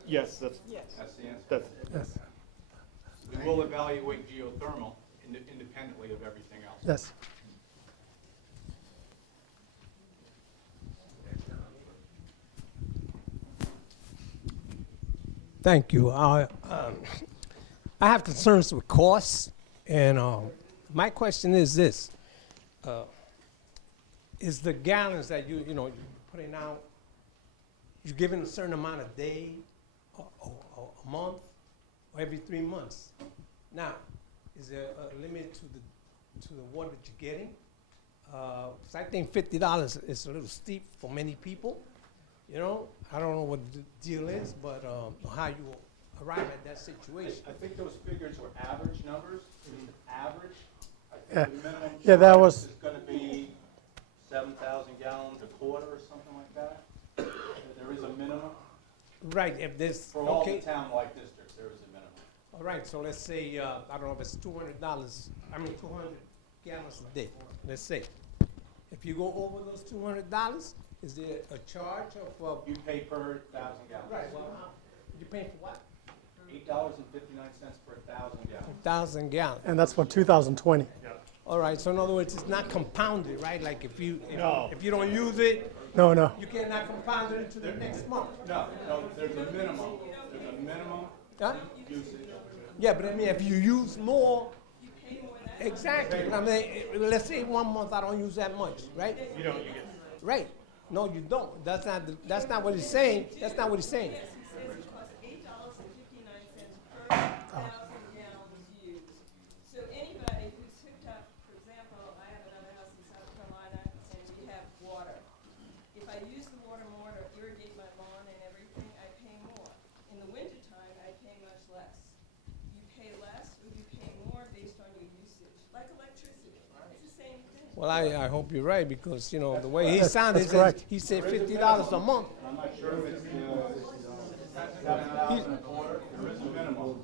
Yes, that's the answer. Yes. We will evaluate geothermal independently of everything else. Yes. Thank you. I have concerns with costs, and my question is this: is the gallons that you're putting out, you're giving a certain amount a day, or a month, or every 3 months? Now, is there a limit to the water that you're getting? 'Cause I think $50 is a little steep for many people. I don't know what the deal is, but how you arrive at that situation. I think those figures were average numbers. Average. I think Yeah. the minimum Yeah, that charge was. is going to be 7,000 gallons a quarter or something like that. There is a minimum. Right. If there's For all the town-wide districts, there is a minimum. All right. So let's say I don't know if it's $200. 200 gallons a day. Let's say. If you go over those $200. Is there a charge of? You pay per 1,000 gallons. Right. Well, you pay for what? $8.59 per 1,000 gallons. 1,000 gallons. And that's for 2020. Yeah. All right, so in other words, it's not compounded, right? Like if you don't use it, No, no. you cannot compound it into the next month. No, there's a minimum. There's a minimum Huh? usage. Yeah, but I mean, if you use more, exactly. But I mean, let's say 1 month I don't use that much, right? You don't, you get. Right. No, you don't. That's not what he's saying. That's not what he's saying. So anybody who's hooked up, for example, I have another house in South Carolina and we have water. If I use the water more to irrigate my lawn and everything, I pay more. In the wintertime, I pay much less. You pay less or you pay more based on your usage, like electricity. It's the same thing. Well, I hope you're right because, you know, the way he That's sounded, correct. he said $50 a month. I'm not sure if it's there is a minimum,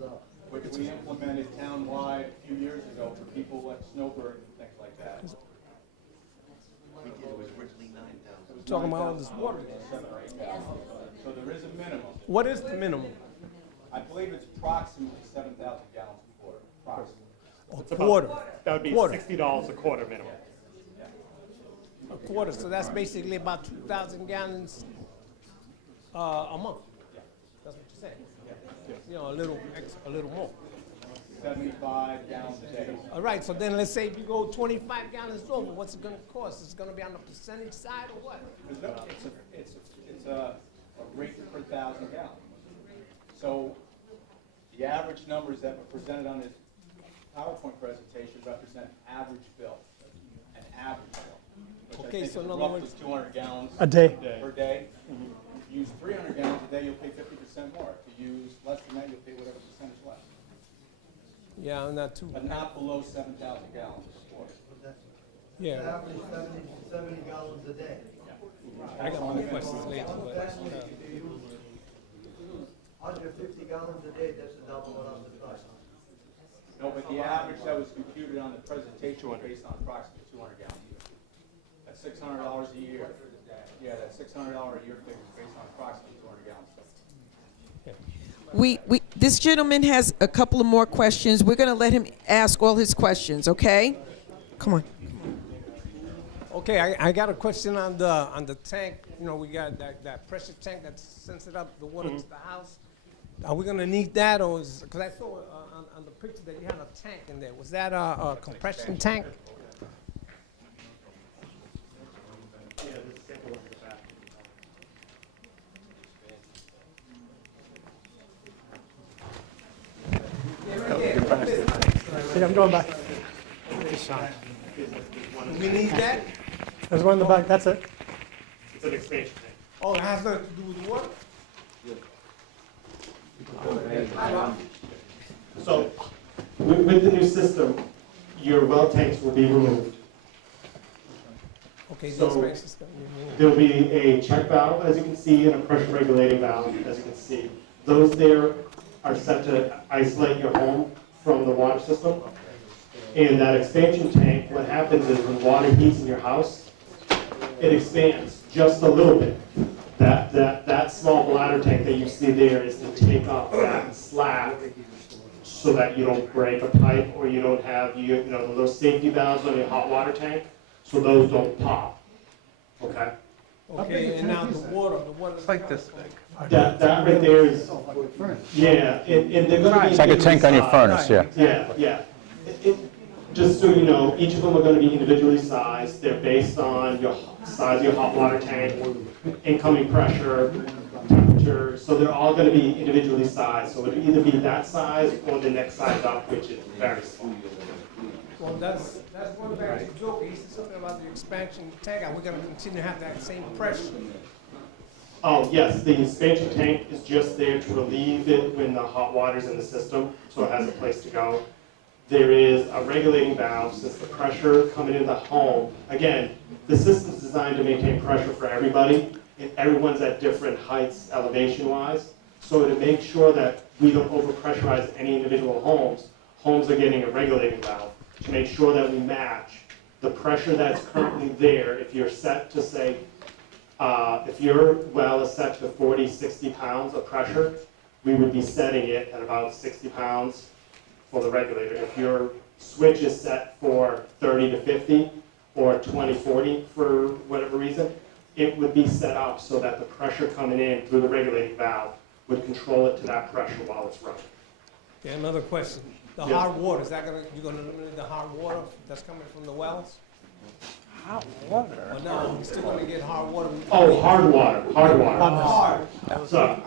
which we implemented town-wide a few years ago for people like Snowbird and things like that. We're talking about all this water. So there is a minimum. What is the minimum? I believe it's approximately 7,000 gallons a quarter, approximately. A quarter. That would be Quarter. $60 a quarter minimum. A quarter. So that's basically about 2,000 gallons a month. That's what you're saying. You know, a little more. 75 gallons a day. All right. So then let's say if you go 25 gallons over, what's it going to cost? Is it going to be on the percentage side or what? No, it's a rate per 1,000 gallons. So the average numbers that were presented on this PowerPoint presentation represent average bill, an average bill. Which Okay, I think so is in other roughly words- 200 gallons A day. per day. If you use 300 gallons a day, you'll pay 50% more. If you use less than that, you'll pay whatever percentage less. Yeah, I'm not too. But not below 7,000 gallons a quarter. Yeah. Average 70 gallons a day. I got more questions later, but. 150 gallons a day, that's a double around the price. No, but the average that was computed on the presentation was based on approximately 200 gallons a year. That's $600 a year. Yeah, that $600 a year figure is based on approximately 200 gallons. This gentleman has a couple of more questions. We're going to let him ask all his questions, okay? Come on. Okay, I got a question on the tank. You know, we got that pressure tank that sends it up the water to the house. Are we gonna need that, or because I saw on the picture that you had a tank in there? Was that a compression tank? Yeah, this is sample in the back. Yeah, I'm going back. We need that? There's one in the back, that's it. It's an expansion tank. Oh, it has nothing to do with water? So, with the new system, your well tanks will be removed. Okay, So, the expansion system. There will be a check valve, as you can see, and a pressure regulating valve, as you can see. Those there are set to isolate your home from the water system. And that expansion tank, what happens is when water heats in your house, it expands just a little bit. That small bladder tank that you see there is to take off that slack so that you don't break a pipe or you don't have, you know, those safety valves on your hot water tank, so those don't pop, okay? Okay, and now the water. It's like this big. That right there is, yeah, and they're gonna be. It's like a tank on your furnace, yeah. Yeah. Just so you know, each of them are gonna be individually sized. They're based on your size of your hot water tank, incoming pressure, temperature. So they're all gonna be individually sized. So it'll either be that size or the next size up, which is very small. Well, that's one back to joke. He said something about the expansion tank. Are we gonna continue to have that same pressure? Oh, yes, the expansion tank is just there to relieve it when the hot water's in the system, so it has a place to go. There is a regulating valve, since the pressure coming into the home, again, the system's designed to maintain pressure for everybody, and everyone's at different heights elevation-wise. So to make sure that we don't overpressurize any individual homes, homes are getting a regulating valve to make sure that we match the pressure that's currently there. If you're set to say, if your well is set to 40, 60 pounds of pressure, we would be setting it at about 60 pounds for the regulator. If your switch is set for 30 to 50 or 20-40 for whatever reason, it would be set up so that the pressure coming in through the regulating valve would control it to that pressure while it's running. Okay, another question. The Yeah. hard water, is that you're gonna eliminate the hard water that's coming from the wells? Hot water? Or no, you're still gonna get hard water? Oh, hard water. Hard. So,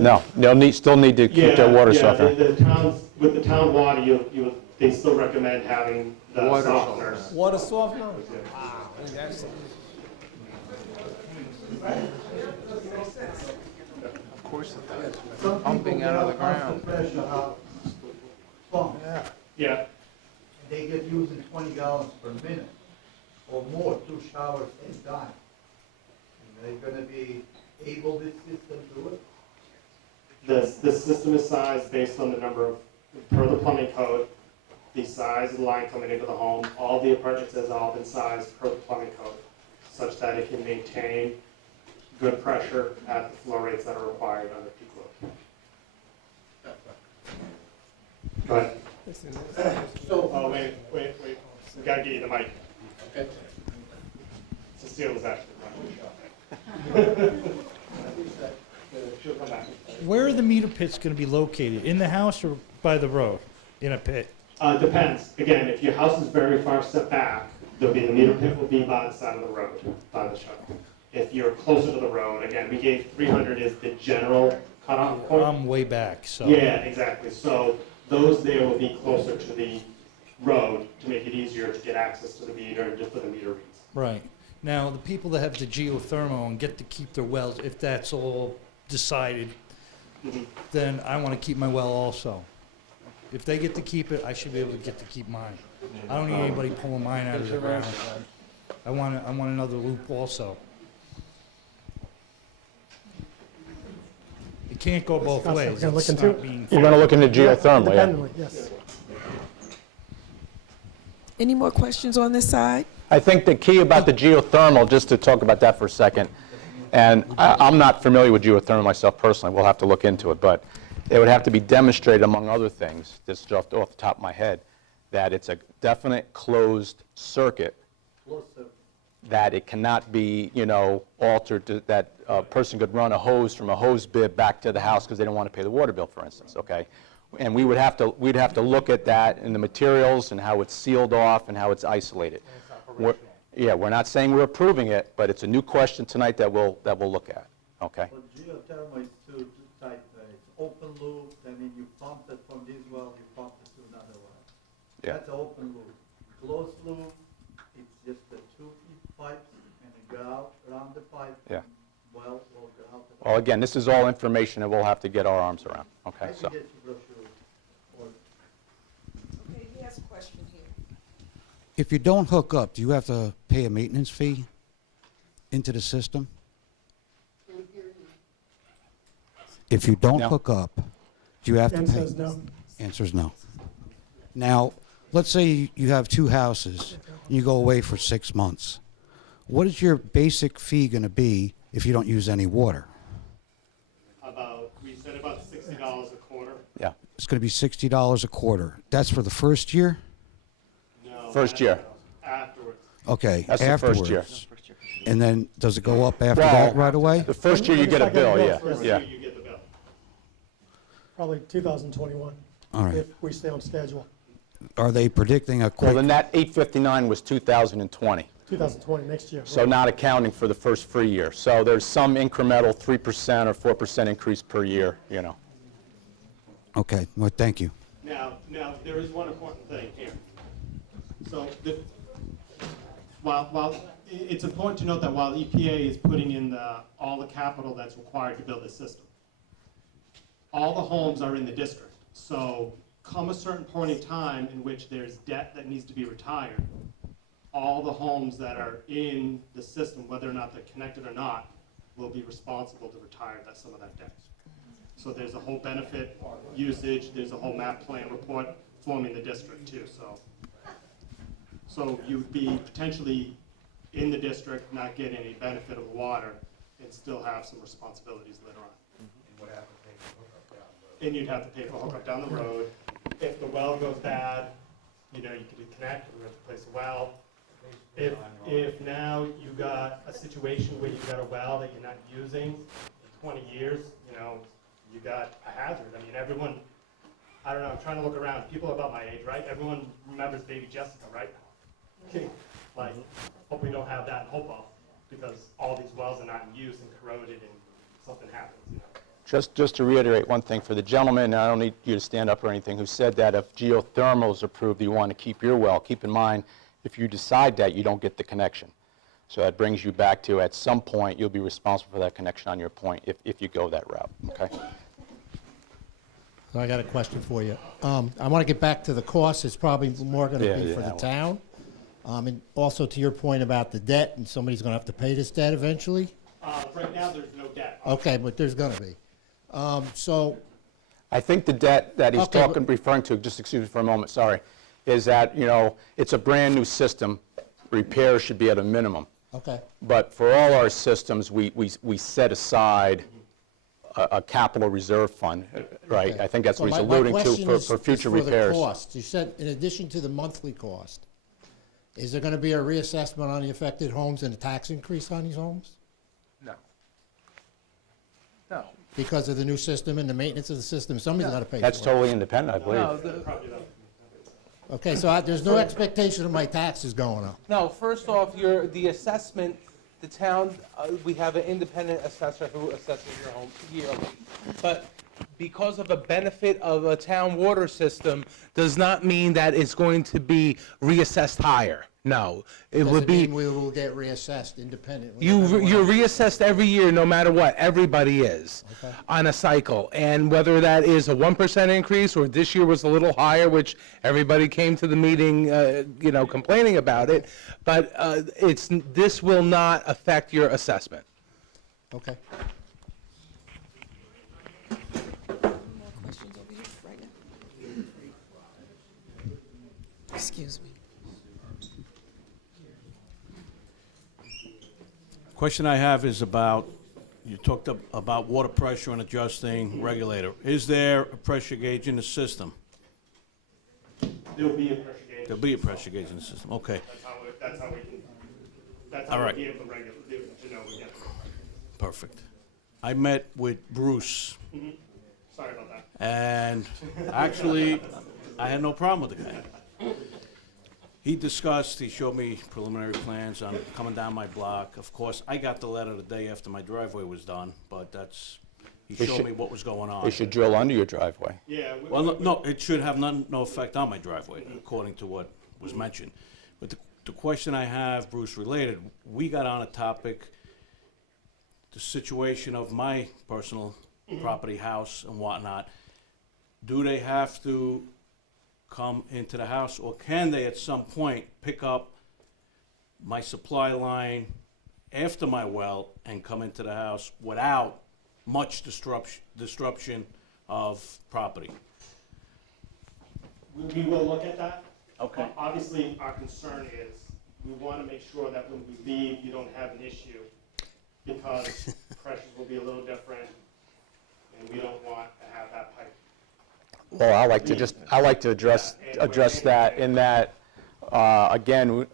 No, they'll still need to keep their water softener. The towns, with the town water, they still recommend having the softeners. Water softener? Wow, that's. Of course it does. Pumping out of the ground. Yeah. They get using 20 gallons per minute or more, 2 showers in time. And they're gonna be able, this system, to do it? The system is sized based on the number of, per the plumbing code, the size of the line coming into the home. All the appurtenances has all been sized per the plumbing code, such that it can maintain good pressure at the flow rates that are required under peak load. Go ahead. Oh, wait. We gotta get you the mic. Okay. Cecile is actually running. She'll come back. Where are the meter pits going to be located? In the house or by the road? In a pit? Depends. Again, if your house is very far set back, the meter pit will be by the side of the road, by the shuttle. If you're closer to the road, again, we gave 300 as the general cutoff point. I'm way back, so. Yeah, exactly. So those there will be closer to the road to make it easier to get access to the meter and just for the meter reads. Right. Now, the people that have the geothermal and get to keep their wells, if that's all decided, then I want to keep my well also. If they get to keep it, I should be able to get to keep mine. I don't need anybody pulling mine out of the ground. I want another loop also. It can't go both ways. We're gonna look It's into not it. being You're gonna look into geothermal, yeah. Independently, yes. Any more questions on this side? I think the key about the geothermal, just to talk about that for a second, and I'm not familiar with geothermal myself personally, we'll have to look into it, but it would have to be demonstrated, among other things, just off the top of my head, that it's a definite closed circuit, that it cannot be, altered, that a person could run a hose from a hose bib back to the house because they don't want to pay the water bill, for instance, okay? And we'd have to look at that in the materials and how it's sealed off and how it's isolated. We're not saying we're approving it, but it's a new question tonight that we'll look at, okay? But geothermal is two types. It's open loop, and then you pump it from this well, you pump it to another well. Yeah. That's open loop. Closed loop, it's just the 2 pipes and a grout around the pipe. Yeah. Well, will go out the Well, again, this is all information that we'll have to get our arms around, okay? I So. can get you brochure. Okay, he has a question here. If you don't hook up, do you have to pay a maintenance fee into the system? If you don't hook up, do you have to pay? Answer is no. Answer is no. Now, let's say you have 2 houses, and you go away for 6 months. What is your basic fee going to be if you don't use any water? We said about $60 a quarter. Yeah. It's going to be $60 a quarter. That's for the first year? No. First year. Afterwards. Okay, That's the afterwards. first year. And then, does it go up after Well, that right away? The first year you get a bill, yeah. First year you get the bill. Probably 2021. All right. If we stay on schedule. Are they predicting a Well, quick? then that 859 was 2020. 2020, next year. So not accounting for the first free year. So there's some incremental 3% or 4% increase per year, Okay, well, thank you. Now, there is one important thing here. So, while it's important to note that while EPA is putting in all the capital that's required to build this system, all the homes are in the district. So, come a certain point in time in which there's debt that needs to be retired, all the homes that are in the system, whether or not they're connected or not, will be responsible to retire some of that debt. So there's a whole benefit usage, there's a whole map plan report forming the district too. So you'd be potentially in the district, not getting any benefit of water, and still have some responsibilities later on. And you'd have to pay for hookup down the road, if the well goes bad, you know, you can disconnect, we have to replace a well. If now you got a situation where you've got a well that you're not using in 20 years, you know, you got a hazard. I mean, everyone, I don't know, I'm trying to look around. People about my age, right? Everyone remembers baby Jessica, right? Like, hope we don't have that in Hopewell, because all these wells are not in use and corroded and something happens, you know. Just to reiterate one thing for the gentleman, and I don't need you to stand up or anything, who said that if geothermal is approved, you want to keep your well. Keep in mind, if you decide that, you don't get the connection. So that brings you back to, at some point, you'll be responsible for that connection on your point if you go that route, okay? So I got a question for you. I want to get back to the cost. It's probably more going to be for the town. And also to your point about the debt, and somebody's going to have to pay this debt eventually? Right now, there's no debt. Okay, but there's going to be. So I think the debt that he's referring to, just excuse me for a moment, sorry, is that, you know, it's a brand-new system. Repairs should be at a minimum. Okay. But for all our systems, we set aside a capital reserve fund, right? Okay. I think that's So what he's my alluding question to is for future for repairs. the cost. You said in addition to the monthly cost, is there going to be a reassessment on the affected homes and a tax increase on these homes? No. No. Because of the new system and the maintenance of the system, somebody's got to pay for it. That's totally independent, I believe. No, Okay, so there's no expectation of my taxes going up. No, first off, the assessment, the town, we have an independent assessor who assesses your home yearly. But because of a benefit of a town water system does not mean that it's going to be reassessed higher. No, it would Doesn't be. mean we will get reassessed independently. You're reassessed every year, no matter what. Everybody is on a cycle, and whether that is a 1% increase or this year was a little higher, which everybody came to the meeting, you know, complaining about it. But this will not affect your assessment. Okay. Excuse me. Question I have is about, you talked about water pressure and adjusting regulator. Is there a pressure gauge in the system? There will be a pressure gauge. There'll be a pressure gauge in the system, okay. That's how we can, that's All how right. we'll be able to regulate, to know we get it. Perfect. I met with Bruce, Sorry about that. and actually, I had no problem with the guy. He showed me preliminary plans on coming down my block. Of course, I got the letter the day after my driveway was done, but he showed me what was going on. They should drill under your driveway. Yeah. Well, no, it should have no effect on my driveway, according to what was mentioned. But the question I have, Bruce, related, we got on a topic, the situation of my personal property, house and whatnot. Do they have to come into the house, or can they at some point pick up my supply line after my well and come into the house without much disruption of property? We will look at that. Okay. Obviously, our concern is we want to make sure that when we leave, you don't have an issue, because pressures will be a little different, and we don't want to have that pipe. Well, I like to address that in that, again,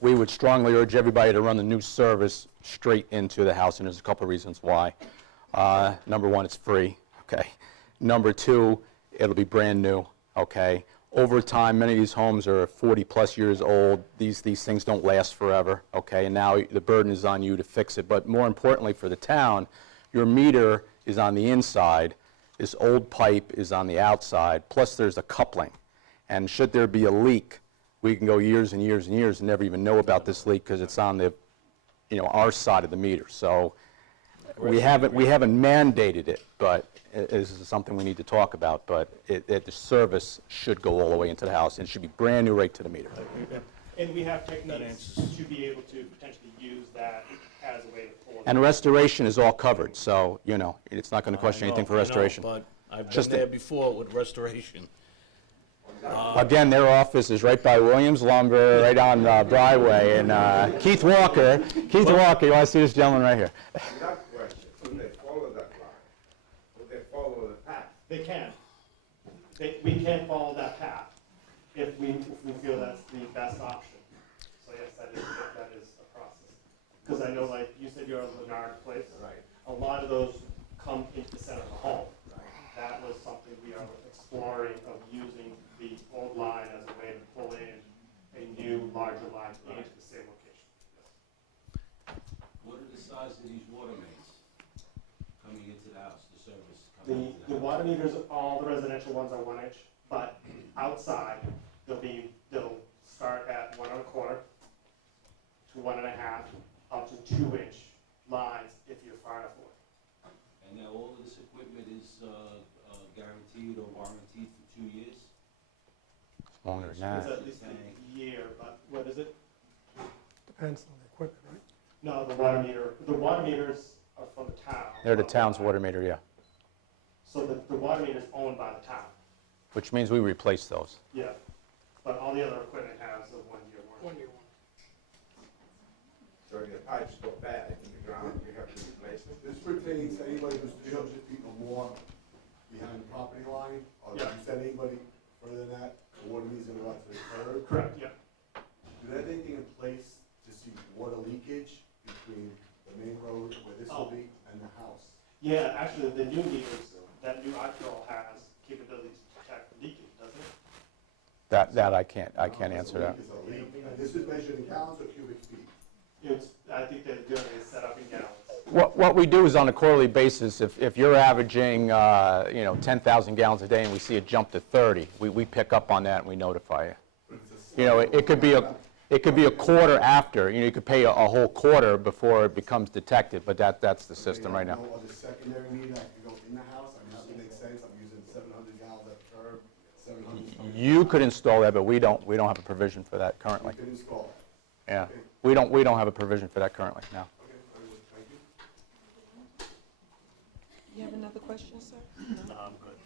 we would strongly urge everybody to run the new service straight into the house, and there's a couple of reasons why. Number one, it's free, okay? Number two, it'll be brand new, okay? Over time, many of these homes are 40-plus years old. These things don't last forever, okay? And now the burden is on you to fix it. But more importantly for the town, your meter is on the inside. This old pipe is on the outside, plus there's a coupling. And should there be a leak, we can go years and years and years and never even know about this leak because it's on the, you know, our side of the meter. So we haven't mandated it, but this is something we need to talk about. But the service should go all the way into the house, and it should be brand new right to the meter. And we have techniques to be able to potentially use that as a way to pull it. And restoration is all covered, so, you know, it's not going to cost you anything for restoration. But I've been there before with restoration. Again, their office is right by Williams Lumber, right on Bryway, and Keith Walker, you want to see this gentleman right here? That question, will they follow that line? Will they follow the path? They can. We can follow that path if we feel that's the best option. So yes, that is a process. Because I know, like you said, you're a Leonard place. Right. A lot of those come into the center of the home. That was something we are exploring, of using the old line as a way to pull in a new, larger line into the same location. What are the size of these water mains coming into the house, the service coming into The water meters, all the residential ones are 1 inch, but outside they'll start at 1 1/4 to 1 1/2 up to 2 inch lines if you're far enough away. And now all of this equipment is guaranteed or warranted for 2 years? Longer than that. It's at least a year, but what is it? Depends on the equipment, right? No, the water meters are from the town. They're the town's water meter, yeah. So the water meter is owned by the town. Which means we replace those. Yeah, but all the other equipment has a 1 year warranty. 1 year warranty. So if the pipes go bad in the ground, you have to replace it. This pertains to anybody who's 300 feet or more behind the property line, or if Yeah. you send anybody further than that, the water meter's gonna go out to the curb. Correct, yeah. Do they have anything in place to see water leakage between the main road where this will be and the house? Yeah, actually, the new meters, that new outfall has capability to detect leakage, doesn't it? That I can't answer that. Is a leak, and this is measured in gallons or cubic feet? I think they're doing it set up in gallons. What we do is on a quarterly basis, if you're averaging 10,000 gallons a day and we see it jump to 30, we pick up on that and we notify you. It could be a quarter after. You could pay a whole quarter before it becomes detected, but that's the system right now. No other secondary meter that can go in the house? I mean, that would make sense. I'm using 700 gallons at the curb, 700. You could install that, but we don't have a provision for that currently. You can install it. Yeah, we don't have a provision for that currently. No. Okay, very good. Thank you. You have another question, sir? No, I'm good.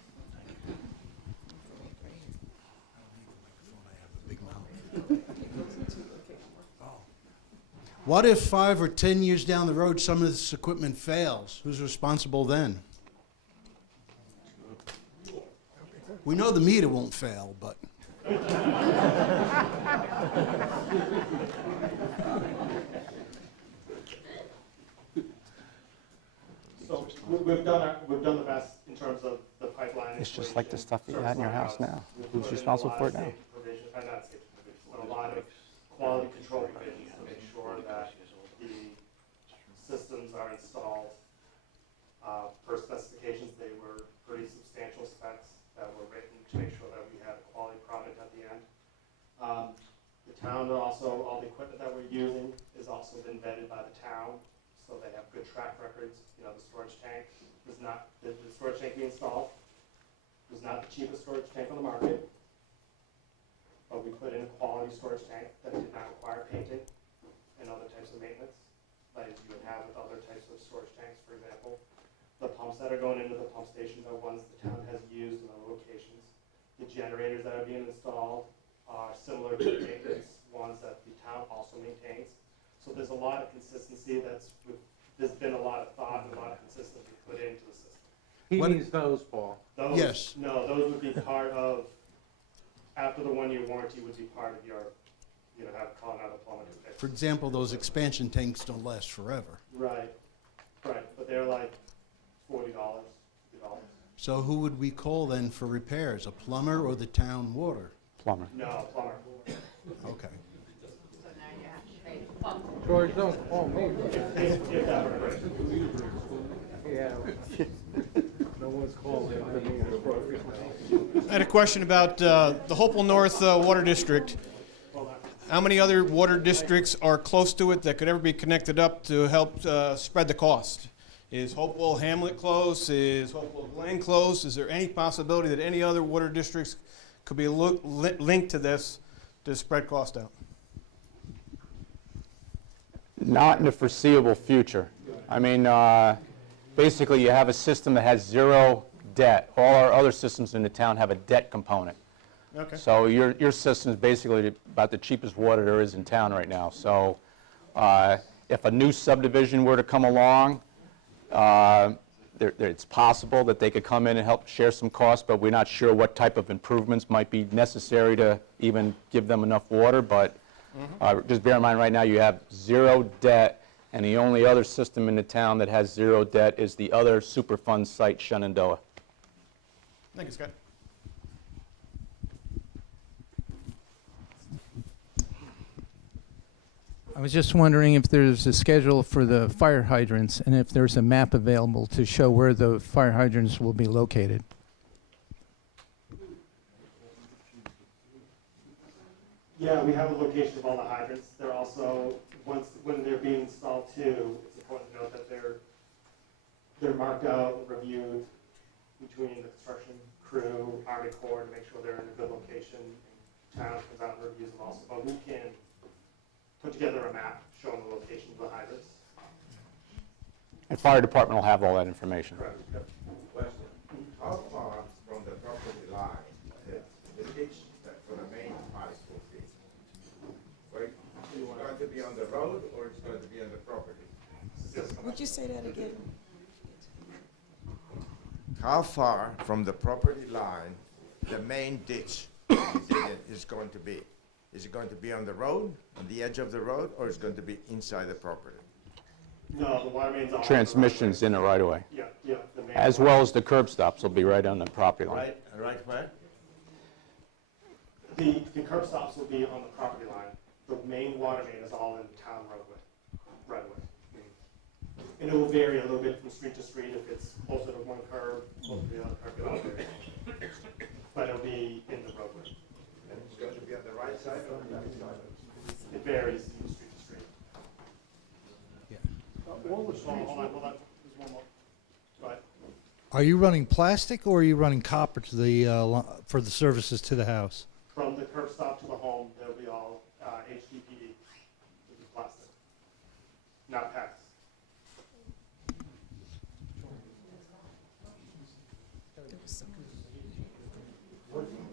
What if 5 or 10 years down the road some of this equipment fails? Who's responsible then? We know the meter won't fail, but. So we've done the best in terms of the pipeline. It's just like the stuff you had in your house now. Who's responsible for it now? Not safety provisions, but a lot of quality control provisions to make sure that the systems are installed per specifications. They were pretty substantial specs that were written to make sure that we had a quality product at the end. The town also, all the equipment that we're using has also been vetted by the town, so they have good track records. The storage tank was not, the storage tank we installed was not the cheapest storage tank on the market, but we put in a quality storage tank that did not require painting and other types of maintenance, like you would have with other types of storage tanks, for example. The pumps that are going into the pump stations are ones the town has used in other locations. The generators that are being installed are similar to the maintenance ones that the town also maintains. So there's a lot of consistency there's been a lot of thought and a lot of consistency put into the system. He needs those, Paul. Those, Yes. No, those would be part of, after the 1 year warranty would be part of your, calling out a plumber to fix. For example, those expansion tanks don't last forever. Right, but they're like $40, $50. So who would we call then for repairs? A plumber or the town water? Plumber. No, plumber. Okay. George, don't call me. If that were right. Yeah. No one's calling me. I had a question about the Hopewell North Water District. How many other water districts are close to it that could ever be connected up to help spread the cost? Is Hopewell Hamlet close? Is Hopewell Glen close? Is there any possibility that any other water districts could be linked to this to spread cost out? Not in the foreseeable future. I mean, basically you have a system that has zero debt. All our other systems in the town have a debt component. Okay. So your system is basically about the cheapest water there is in town right now. So if a new subdivision were to come along, it's possible that they could come in and help share some costs, but we're not sure what type of improvements might be necessary to even give them enough water. But just bear in mind, right now you have zero debt, and the only other system in the town that has zero debt is the other Superfund site, Shenandoah. Thank you, Scott. I was just wondering if there's a schedule for the fire hydrants and if there's a map available to show where the fire hydrants will be located. Yeah, we have a location of all the hydrants. They're also, when they're being installed too, it's important to note that they're marked out, reviewed between the construction crew, Army Corps, to make sure they're in a good location. Town comes out and reviews them also, but we can put together a map showing the location of the hydrants. And fire department will have all that information. Correct. Question, how far from the property line the ditch for the main pipe will be? Right, is it going to be on the road or it's going to be on the property? Would you say that again? How far from the property line the main ditch is going to be? Is it going to be on the road, on the edge of the road, or is it going to be inside the property? No, the water mains are Transmissions in the right of way. Yeah, yeah. The main As well as the curb stops will be right on the property line. Right where? The curb stops will be on the property line. The main water main is all in town roadway, right away. And it will vary a little bit from street to street. If it's closer to one curb, closer to the other curb, it'll vary. But it'll be in the roadway. And it's going to be on the right side or the left side? It varies from street to street. Hold on. There's one more. Go ahead. Are you running plastic or are you running copper to the for the services to the house? From the curb stop to the home, they'll be all HDPE, which is plastic, not PEX.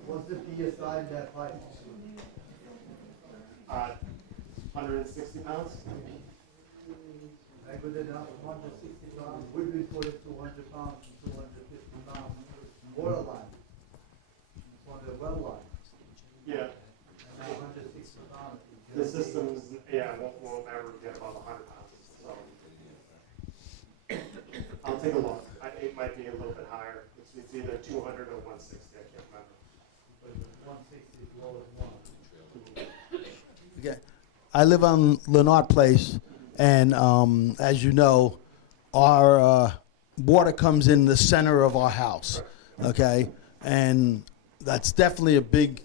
What's the PSI in that pipe? 160 pounds. I put it out 160 pounds. We will put it 200 pounds and 250 pounds water line. It's on the well line. Yeah. And 160 pounds. The systems, yeah, won't ever get above 100 pounds. So I'll take a look. It might be a little bit higher. It's either 200 or 160. I can't remember. 160 is lower than 1. Okay. I live on Lenart Place, and as you know, our water comes in the center of our house, okay? And that's definitely a big,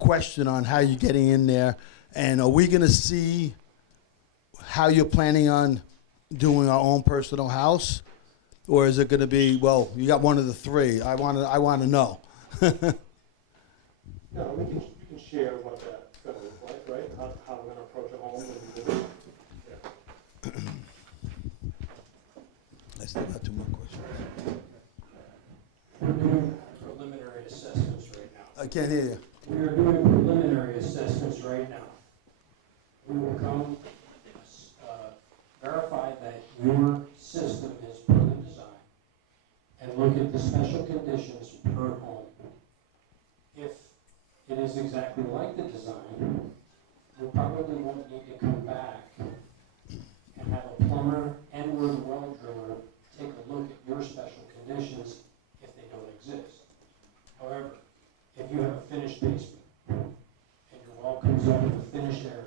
question on how you're getting in there. And are we going to see how you're planning on doing our own personal house? Or is it going to be, well, you got one of the three. I want to know. No, we can share what that's going to look like, right? How we're going to approach a home. And I still got two more questions. We're doing preliminary assessments right now. I can't hear you. We are doing preliminary assessments right now. We will come verify that your system is per the design and look at the special conditions per home. If it is exactly like the design, we probably won't need to come back and have a plumber and or the well driller take a look at your special conditions if they don't exist. However, if you have a finished basement and your well comes up with a finished area,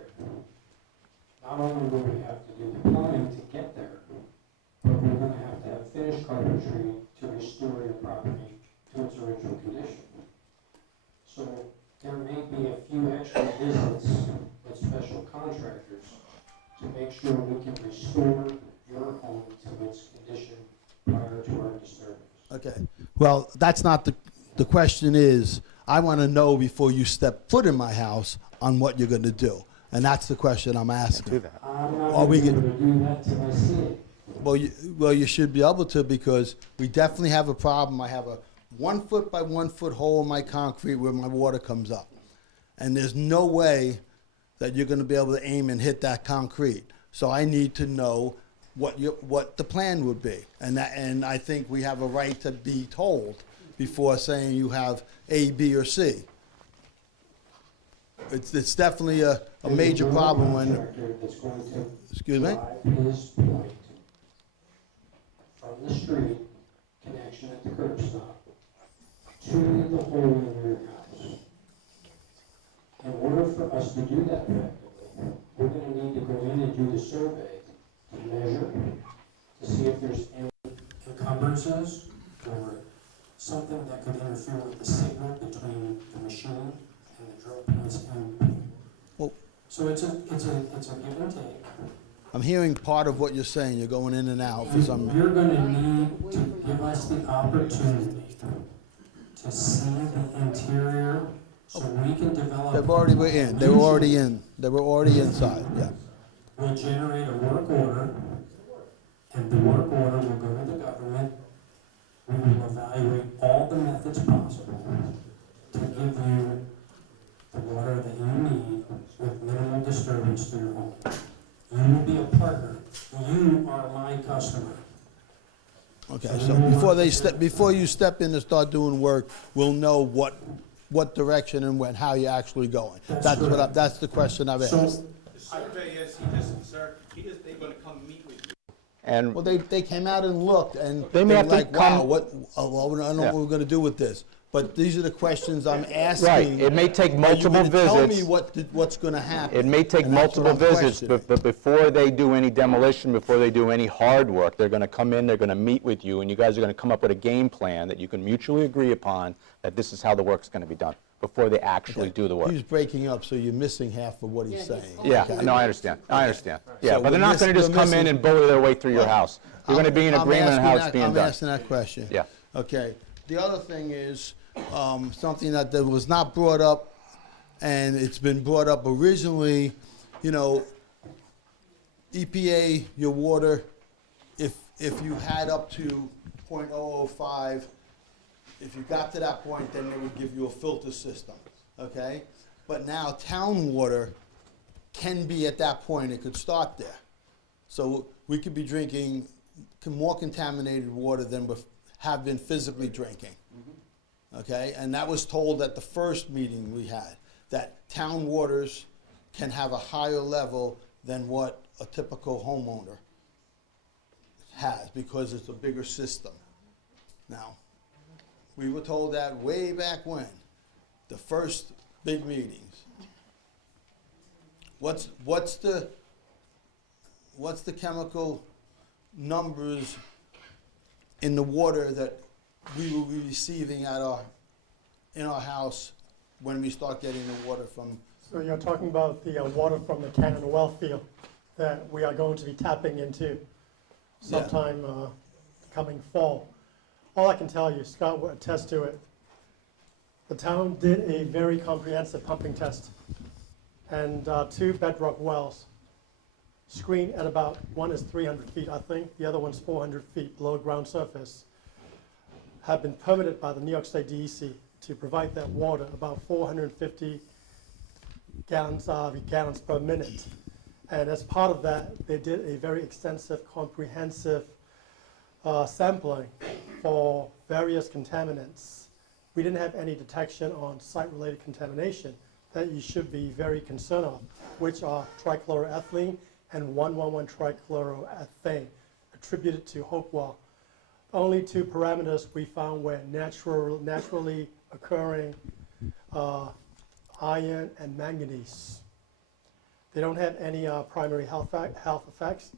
not only will we have to do the plumbing to get there, but we're going to have finished carpentry to restore your property to its original condition. So there may be a few extra visits with special contractors to make sure we can restore your home to its condition prior to our disturbance. Okay. Well, that's not the question is, I want to know before you step foot in my house on what you're going to do. And that's the question I'm asking. I'm not going to be able to do that till I see it. Well, you should be able to, because we definitely have a problem. I have a 1 foot by 1 foot hole in my concrete where my water comes up. And there's no way that you're going to be able to aim and hit that concrete. So I need to know what the plan would be. And I think we have a right to be told before saying you have A, B, or C. It's definitely a major problem when, excuse me? His point from the street connection at the curb stop to the hole in your house. In order for us to do that effectively, we're going to need to go in and do the survey to measure, to see if there's any encumbrances or something that could interfere with the signal between the machine and the drill press. So it's a give and take. I'm hearing part of what you're saying. You're going in and out for some. You're going to need to give us the opportunity to see the interior so we can develop. They've already were in. They were already in. They were already inside. Yeah. We'll generate a work order, and the work order will go to the government. We will evaluate all the methods possible to give you the water that you need with minimal disturbance to your home. You will be a partner. You are my customer. Okay. So before you step in and start doing work, we'll know what direction and when, how you're actually going. That's the question I've asked. The survey is, they're going to come meet with you. And well, they came out and looked, and They may were have to like, come- wow, I don't know what we're going to do with this. But these are the questions I'm asking. Right. It may take multiple Are you gonna tell me visits. what's going to happen? It may take And that's what multiple I'm visits, questioning. but before they do any demolition, before they do any hard work, they're going to come in, they're going to meet with you, and you guys are going to come up with a game plan that you can mutually agree upon, that this is how the work's going to be done, before they actually do the work. He's breaking up, so you're missing half of what he's saying. Yeah, Okay? no, I understand. I understand. Yeah, So but they're we're not going to just we're come in missing- and bully their way through your house. You're going to be in agreement on how it's being I'm done. asking that question. Yeah. Okay. The other thing is something that was not brought up, and it's been brought up originally. You know, EPA, your water, if you had up to .005, if you got to that point, then they would give you a filter system. Okay. But now town water can be at that point. It could start there. So we could be drinking more contaminated water than we have been physically drinking. Okay, and that was told at the first meeting we had, that town waters can have a higher level than what a typical homeowner has because it's a bigger system. Now, we were told that way back when, the first big meetings. What's the chemical numbers in the water that we will be receiving in our house when we start getting the water from? So you're talking about the water from the Cannon well field that we are going to be tapping into sometime coming fall. All I can tell you, Scott will attest to it, the town did a very comprehensive pumping test, and 2 bedrock wells screened at about, one is 300 feet, I think, the other one's 400 feet below ground surface, have been permitted by the New York State DEC to provide that water, about 450 gallons per minute. And as part of that, they did a very extensive, comprehensive sampling for various contaminants. We didn't have any detection on site-related contamination that you should be very concerned of, which are trichloroethylene and 1,1,1-trichloroethane attributed to Hopewell. Only 2 parameters we found were naturally occurring iron and manganese. They don't have any primary health effects,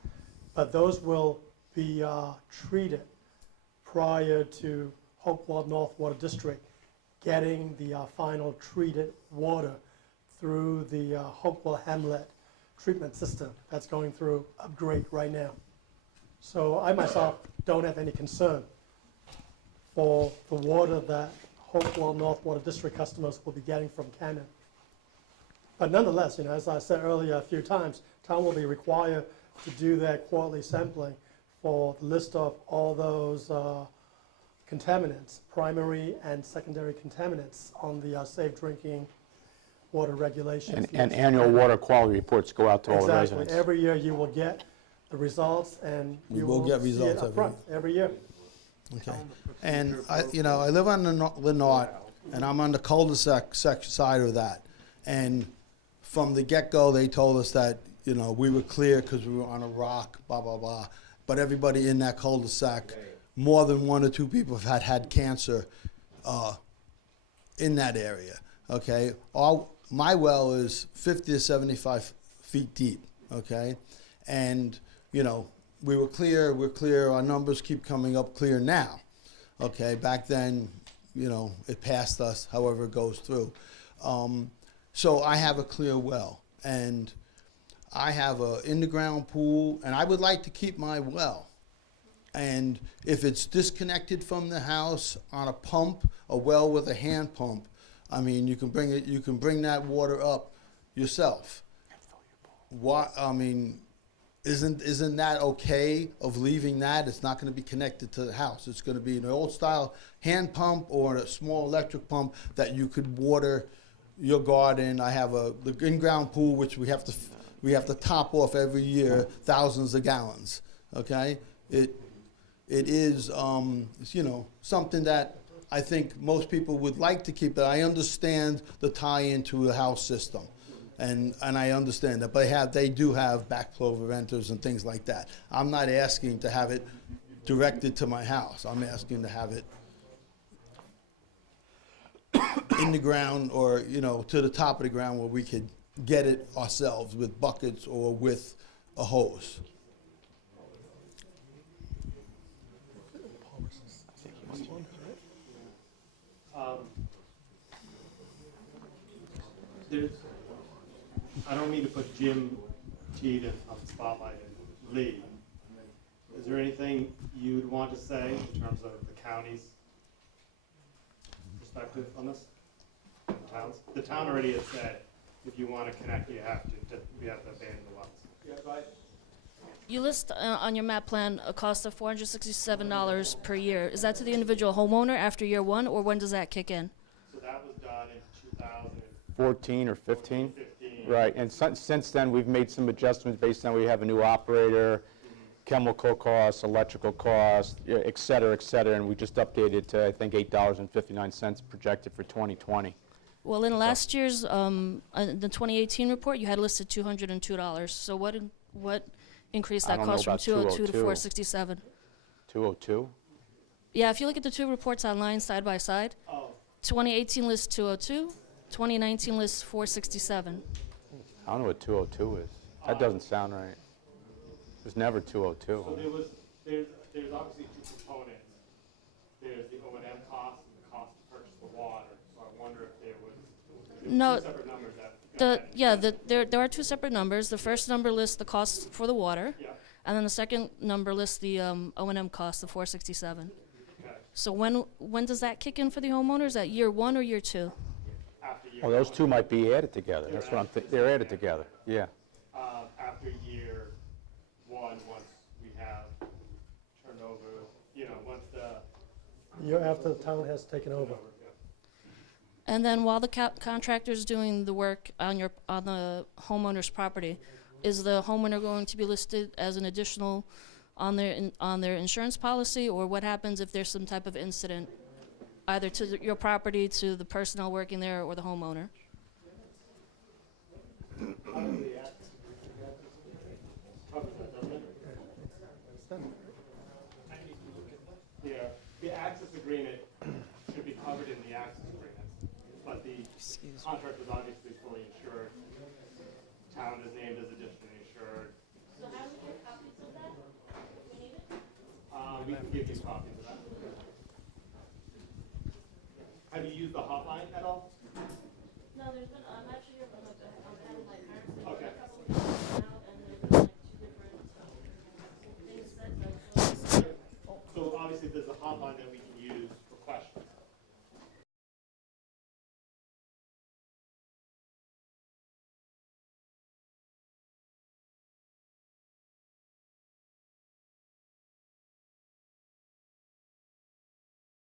but those will be treated prior to Hopewell North Water District getting the final treated water through the Hopewell Hamlet treatment system that's going through upgrade right now. So I myself don't have any concern for the water that Hopewell North Water District customers will be getting from Cannon. But nonetheless, as I said earlier a few times, town will be required to do their quarterly sampling for the list of all those contaminants, primary and secondary contaminants on the safe drinking water regulations. And annual water quality reports go out to all the residents. Exactly. Every year you will get the results, and We you will get see results it up front every year. Okay. And I live on the Lenart, and I'm on the cul-de-sac side of that. And from the get-go, they told us that, we were clear because we were on a rock, blah, blah, blah. But everybody in that cul-de-sac, more than 1 or 2 people have had cancer in that area, okay? My well is 50 to 75 feet deep, okay? And, we're clear, our numbers keep coming up clear now, okay? Back then, it passed us, however it goes through. So I have a clear well, and I have a in-the-ground pool, and I would like to keep my well. And if it's disconnected from the house on a pump, a well with a hand pump, I mean, you can bring that water up yourself. Isn't that okay of leaving that? It's not going to be connected to the house. It's going to be an old style hand pump or a small electric pump that you could water your garden. I have the in-ground pool, which we have to top off every year, thousands of gallons. Okay, it is something that I think most people would like to keep. But I understand the tie into a house system, and I understand that. But they do have backflow preventers and things like that. I'm not asking to have it directed to my house. I'm asking to have it in the ground or to the top of the ground where we could get it ourselves with buckets or with a hose. I don't mean to put Jim Teed on the spotlight and Lee. Is there anything you'd want to say in terms of the county's perspective on this? The town already has said, if you want to connect, we have to abandon the wells. Yeah, right. You list on your map plan a cost of $467 per year. Is that to the individual homeowner after year 1, or when does that kick in? So that was done in 2014 or 15? Right, and since then, we've made some adjustments based on we have a new operator, chemical costs, electrical costs, et cetera, and we just updated to, I think, $8.59 projected for 2020. Well, in last year's, the 2018 report, you had listed $202. So what increased that cost from 202 to 467? 202? Yeah, if you look at the two reports online side by side, 2018 lists 202, 2019 lists 467. I don't know what 202 is. That doesn't sound right. There's never 202. So there's obviously 2 components. There's the O&M cost and the cost to purchase the water. So I wonder if there was 2 separate numbers. There are 2 separate numbers. The first number lists the cost for the water, and then the second number lists the O&M cost, the 467. Okay. So when does that kick in for the homeowners? At year 1 or year 2? After year Well, those 2 might be added together. That's what I'm thinking. They're added together. Yeah. After year 1, once we have turned over, once the Year after the town has taken over. And then while the contractor's doing the work on the homeowner's property, is the homeowner going to be listed as an additional on their insurance policy, or what happens if there's some type of incident, either to your property, to the personnel working there, or the homeowner? Yeah, the access agreement should be covered in the access agreement, but the contract was obviously fully insured. Town is named as additionally insured. So how do we get copies of that? Do we need it? We can give you copies of that. Have you used the hotline at all? No, there's been, I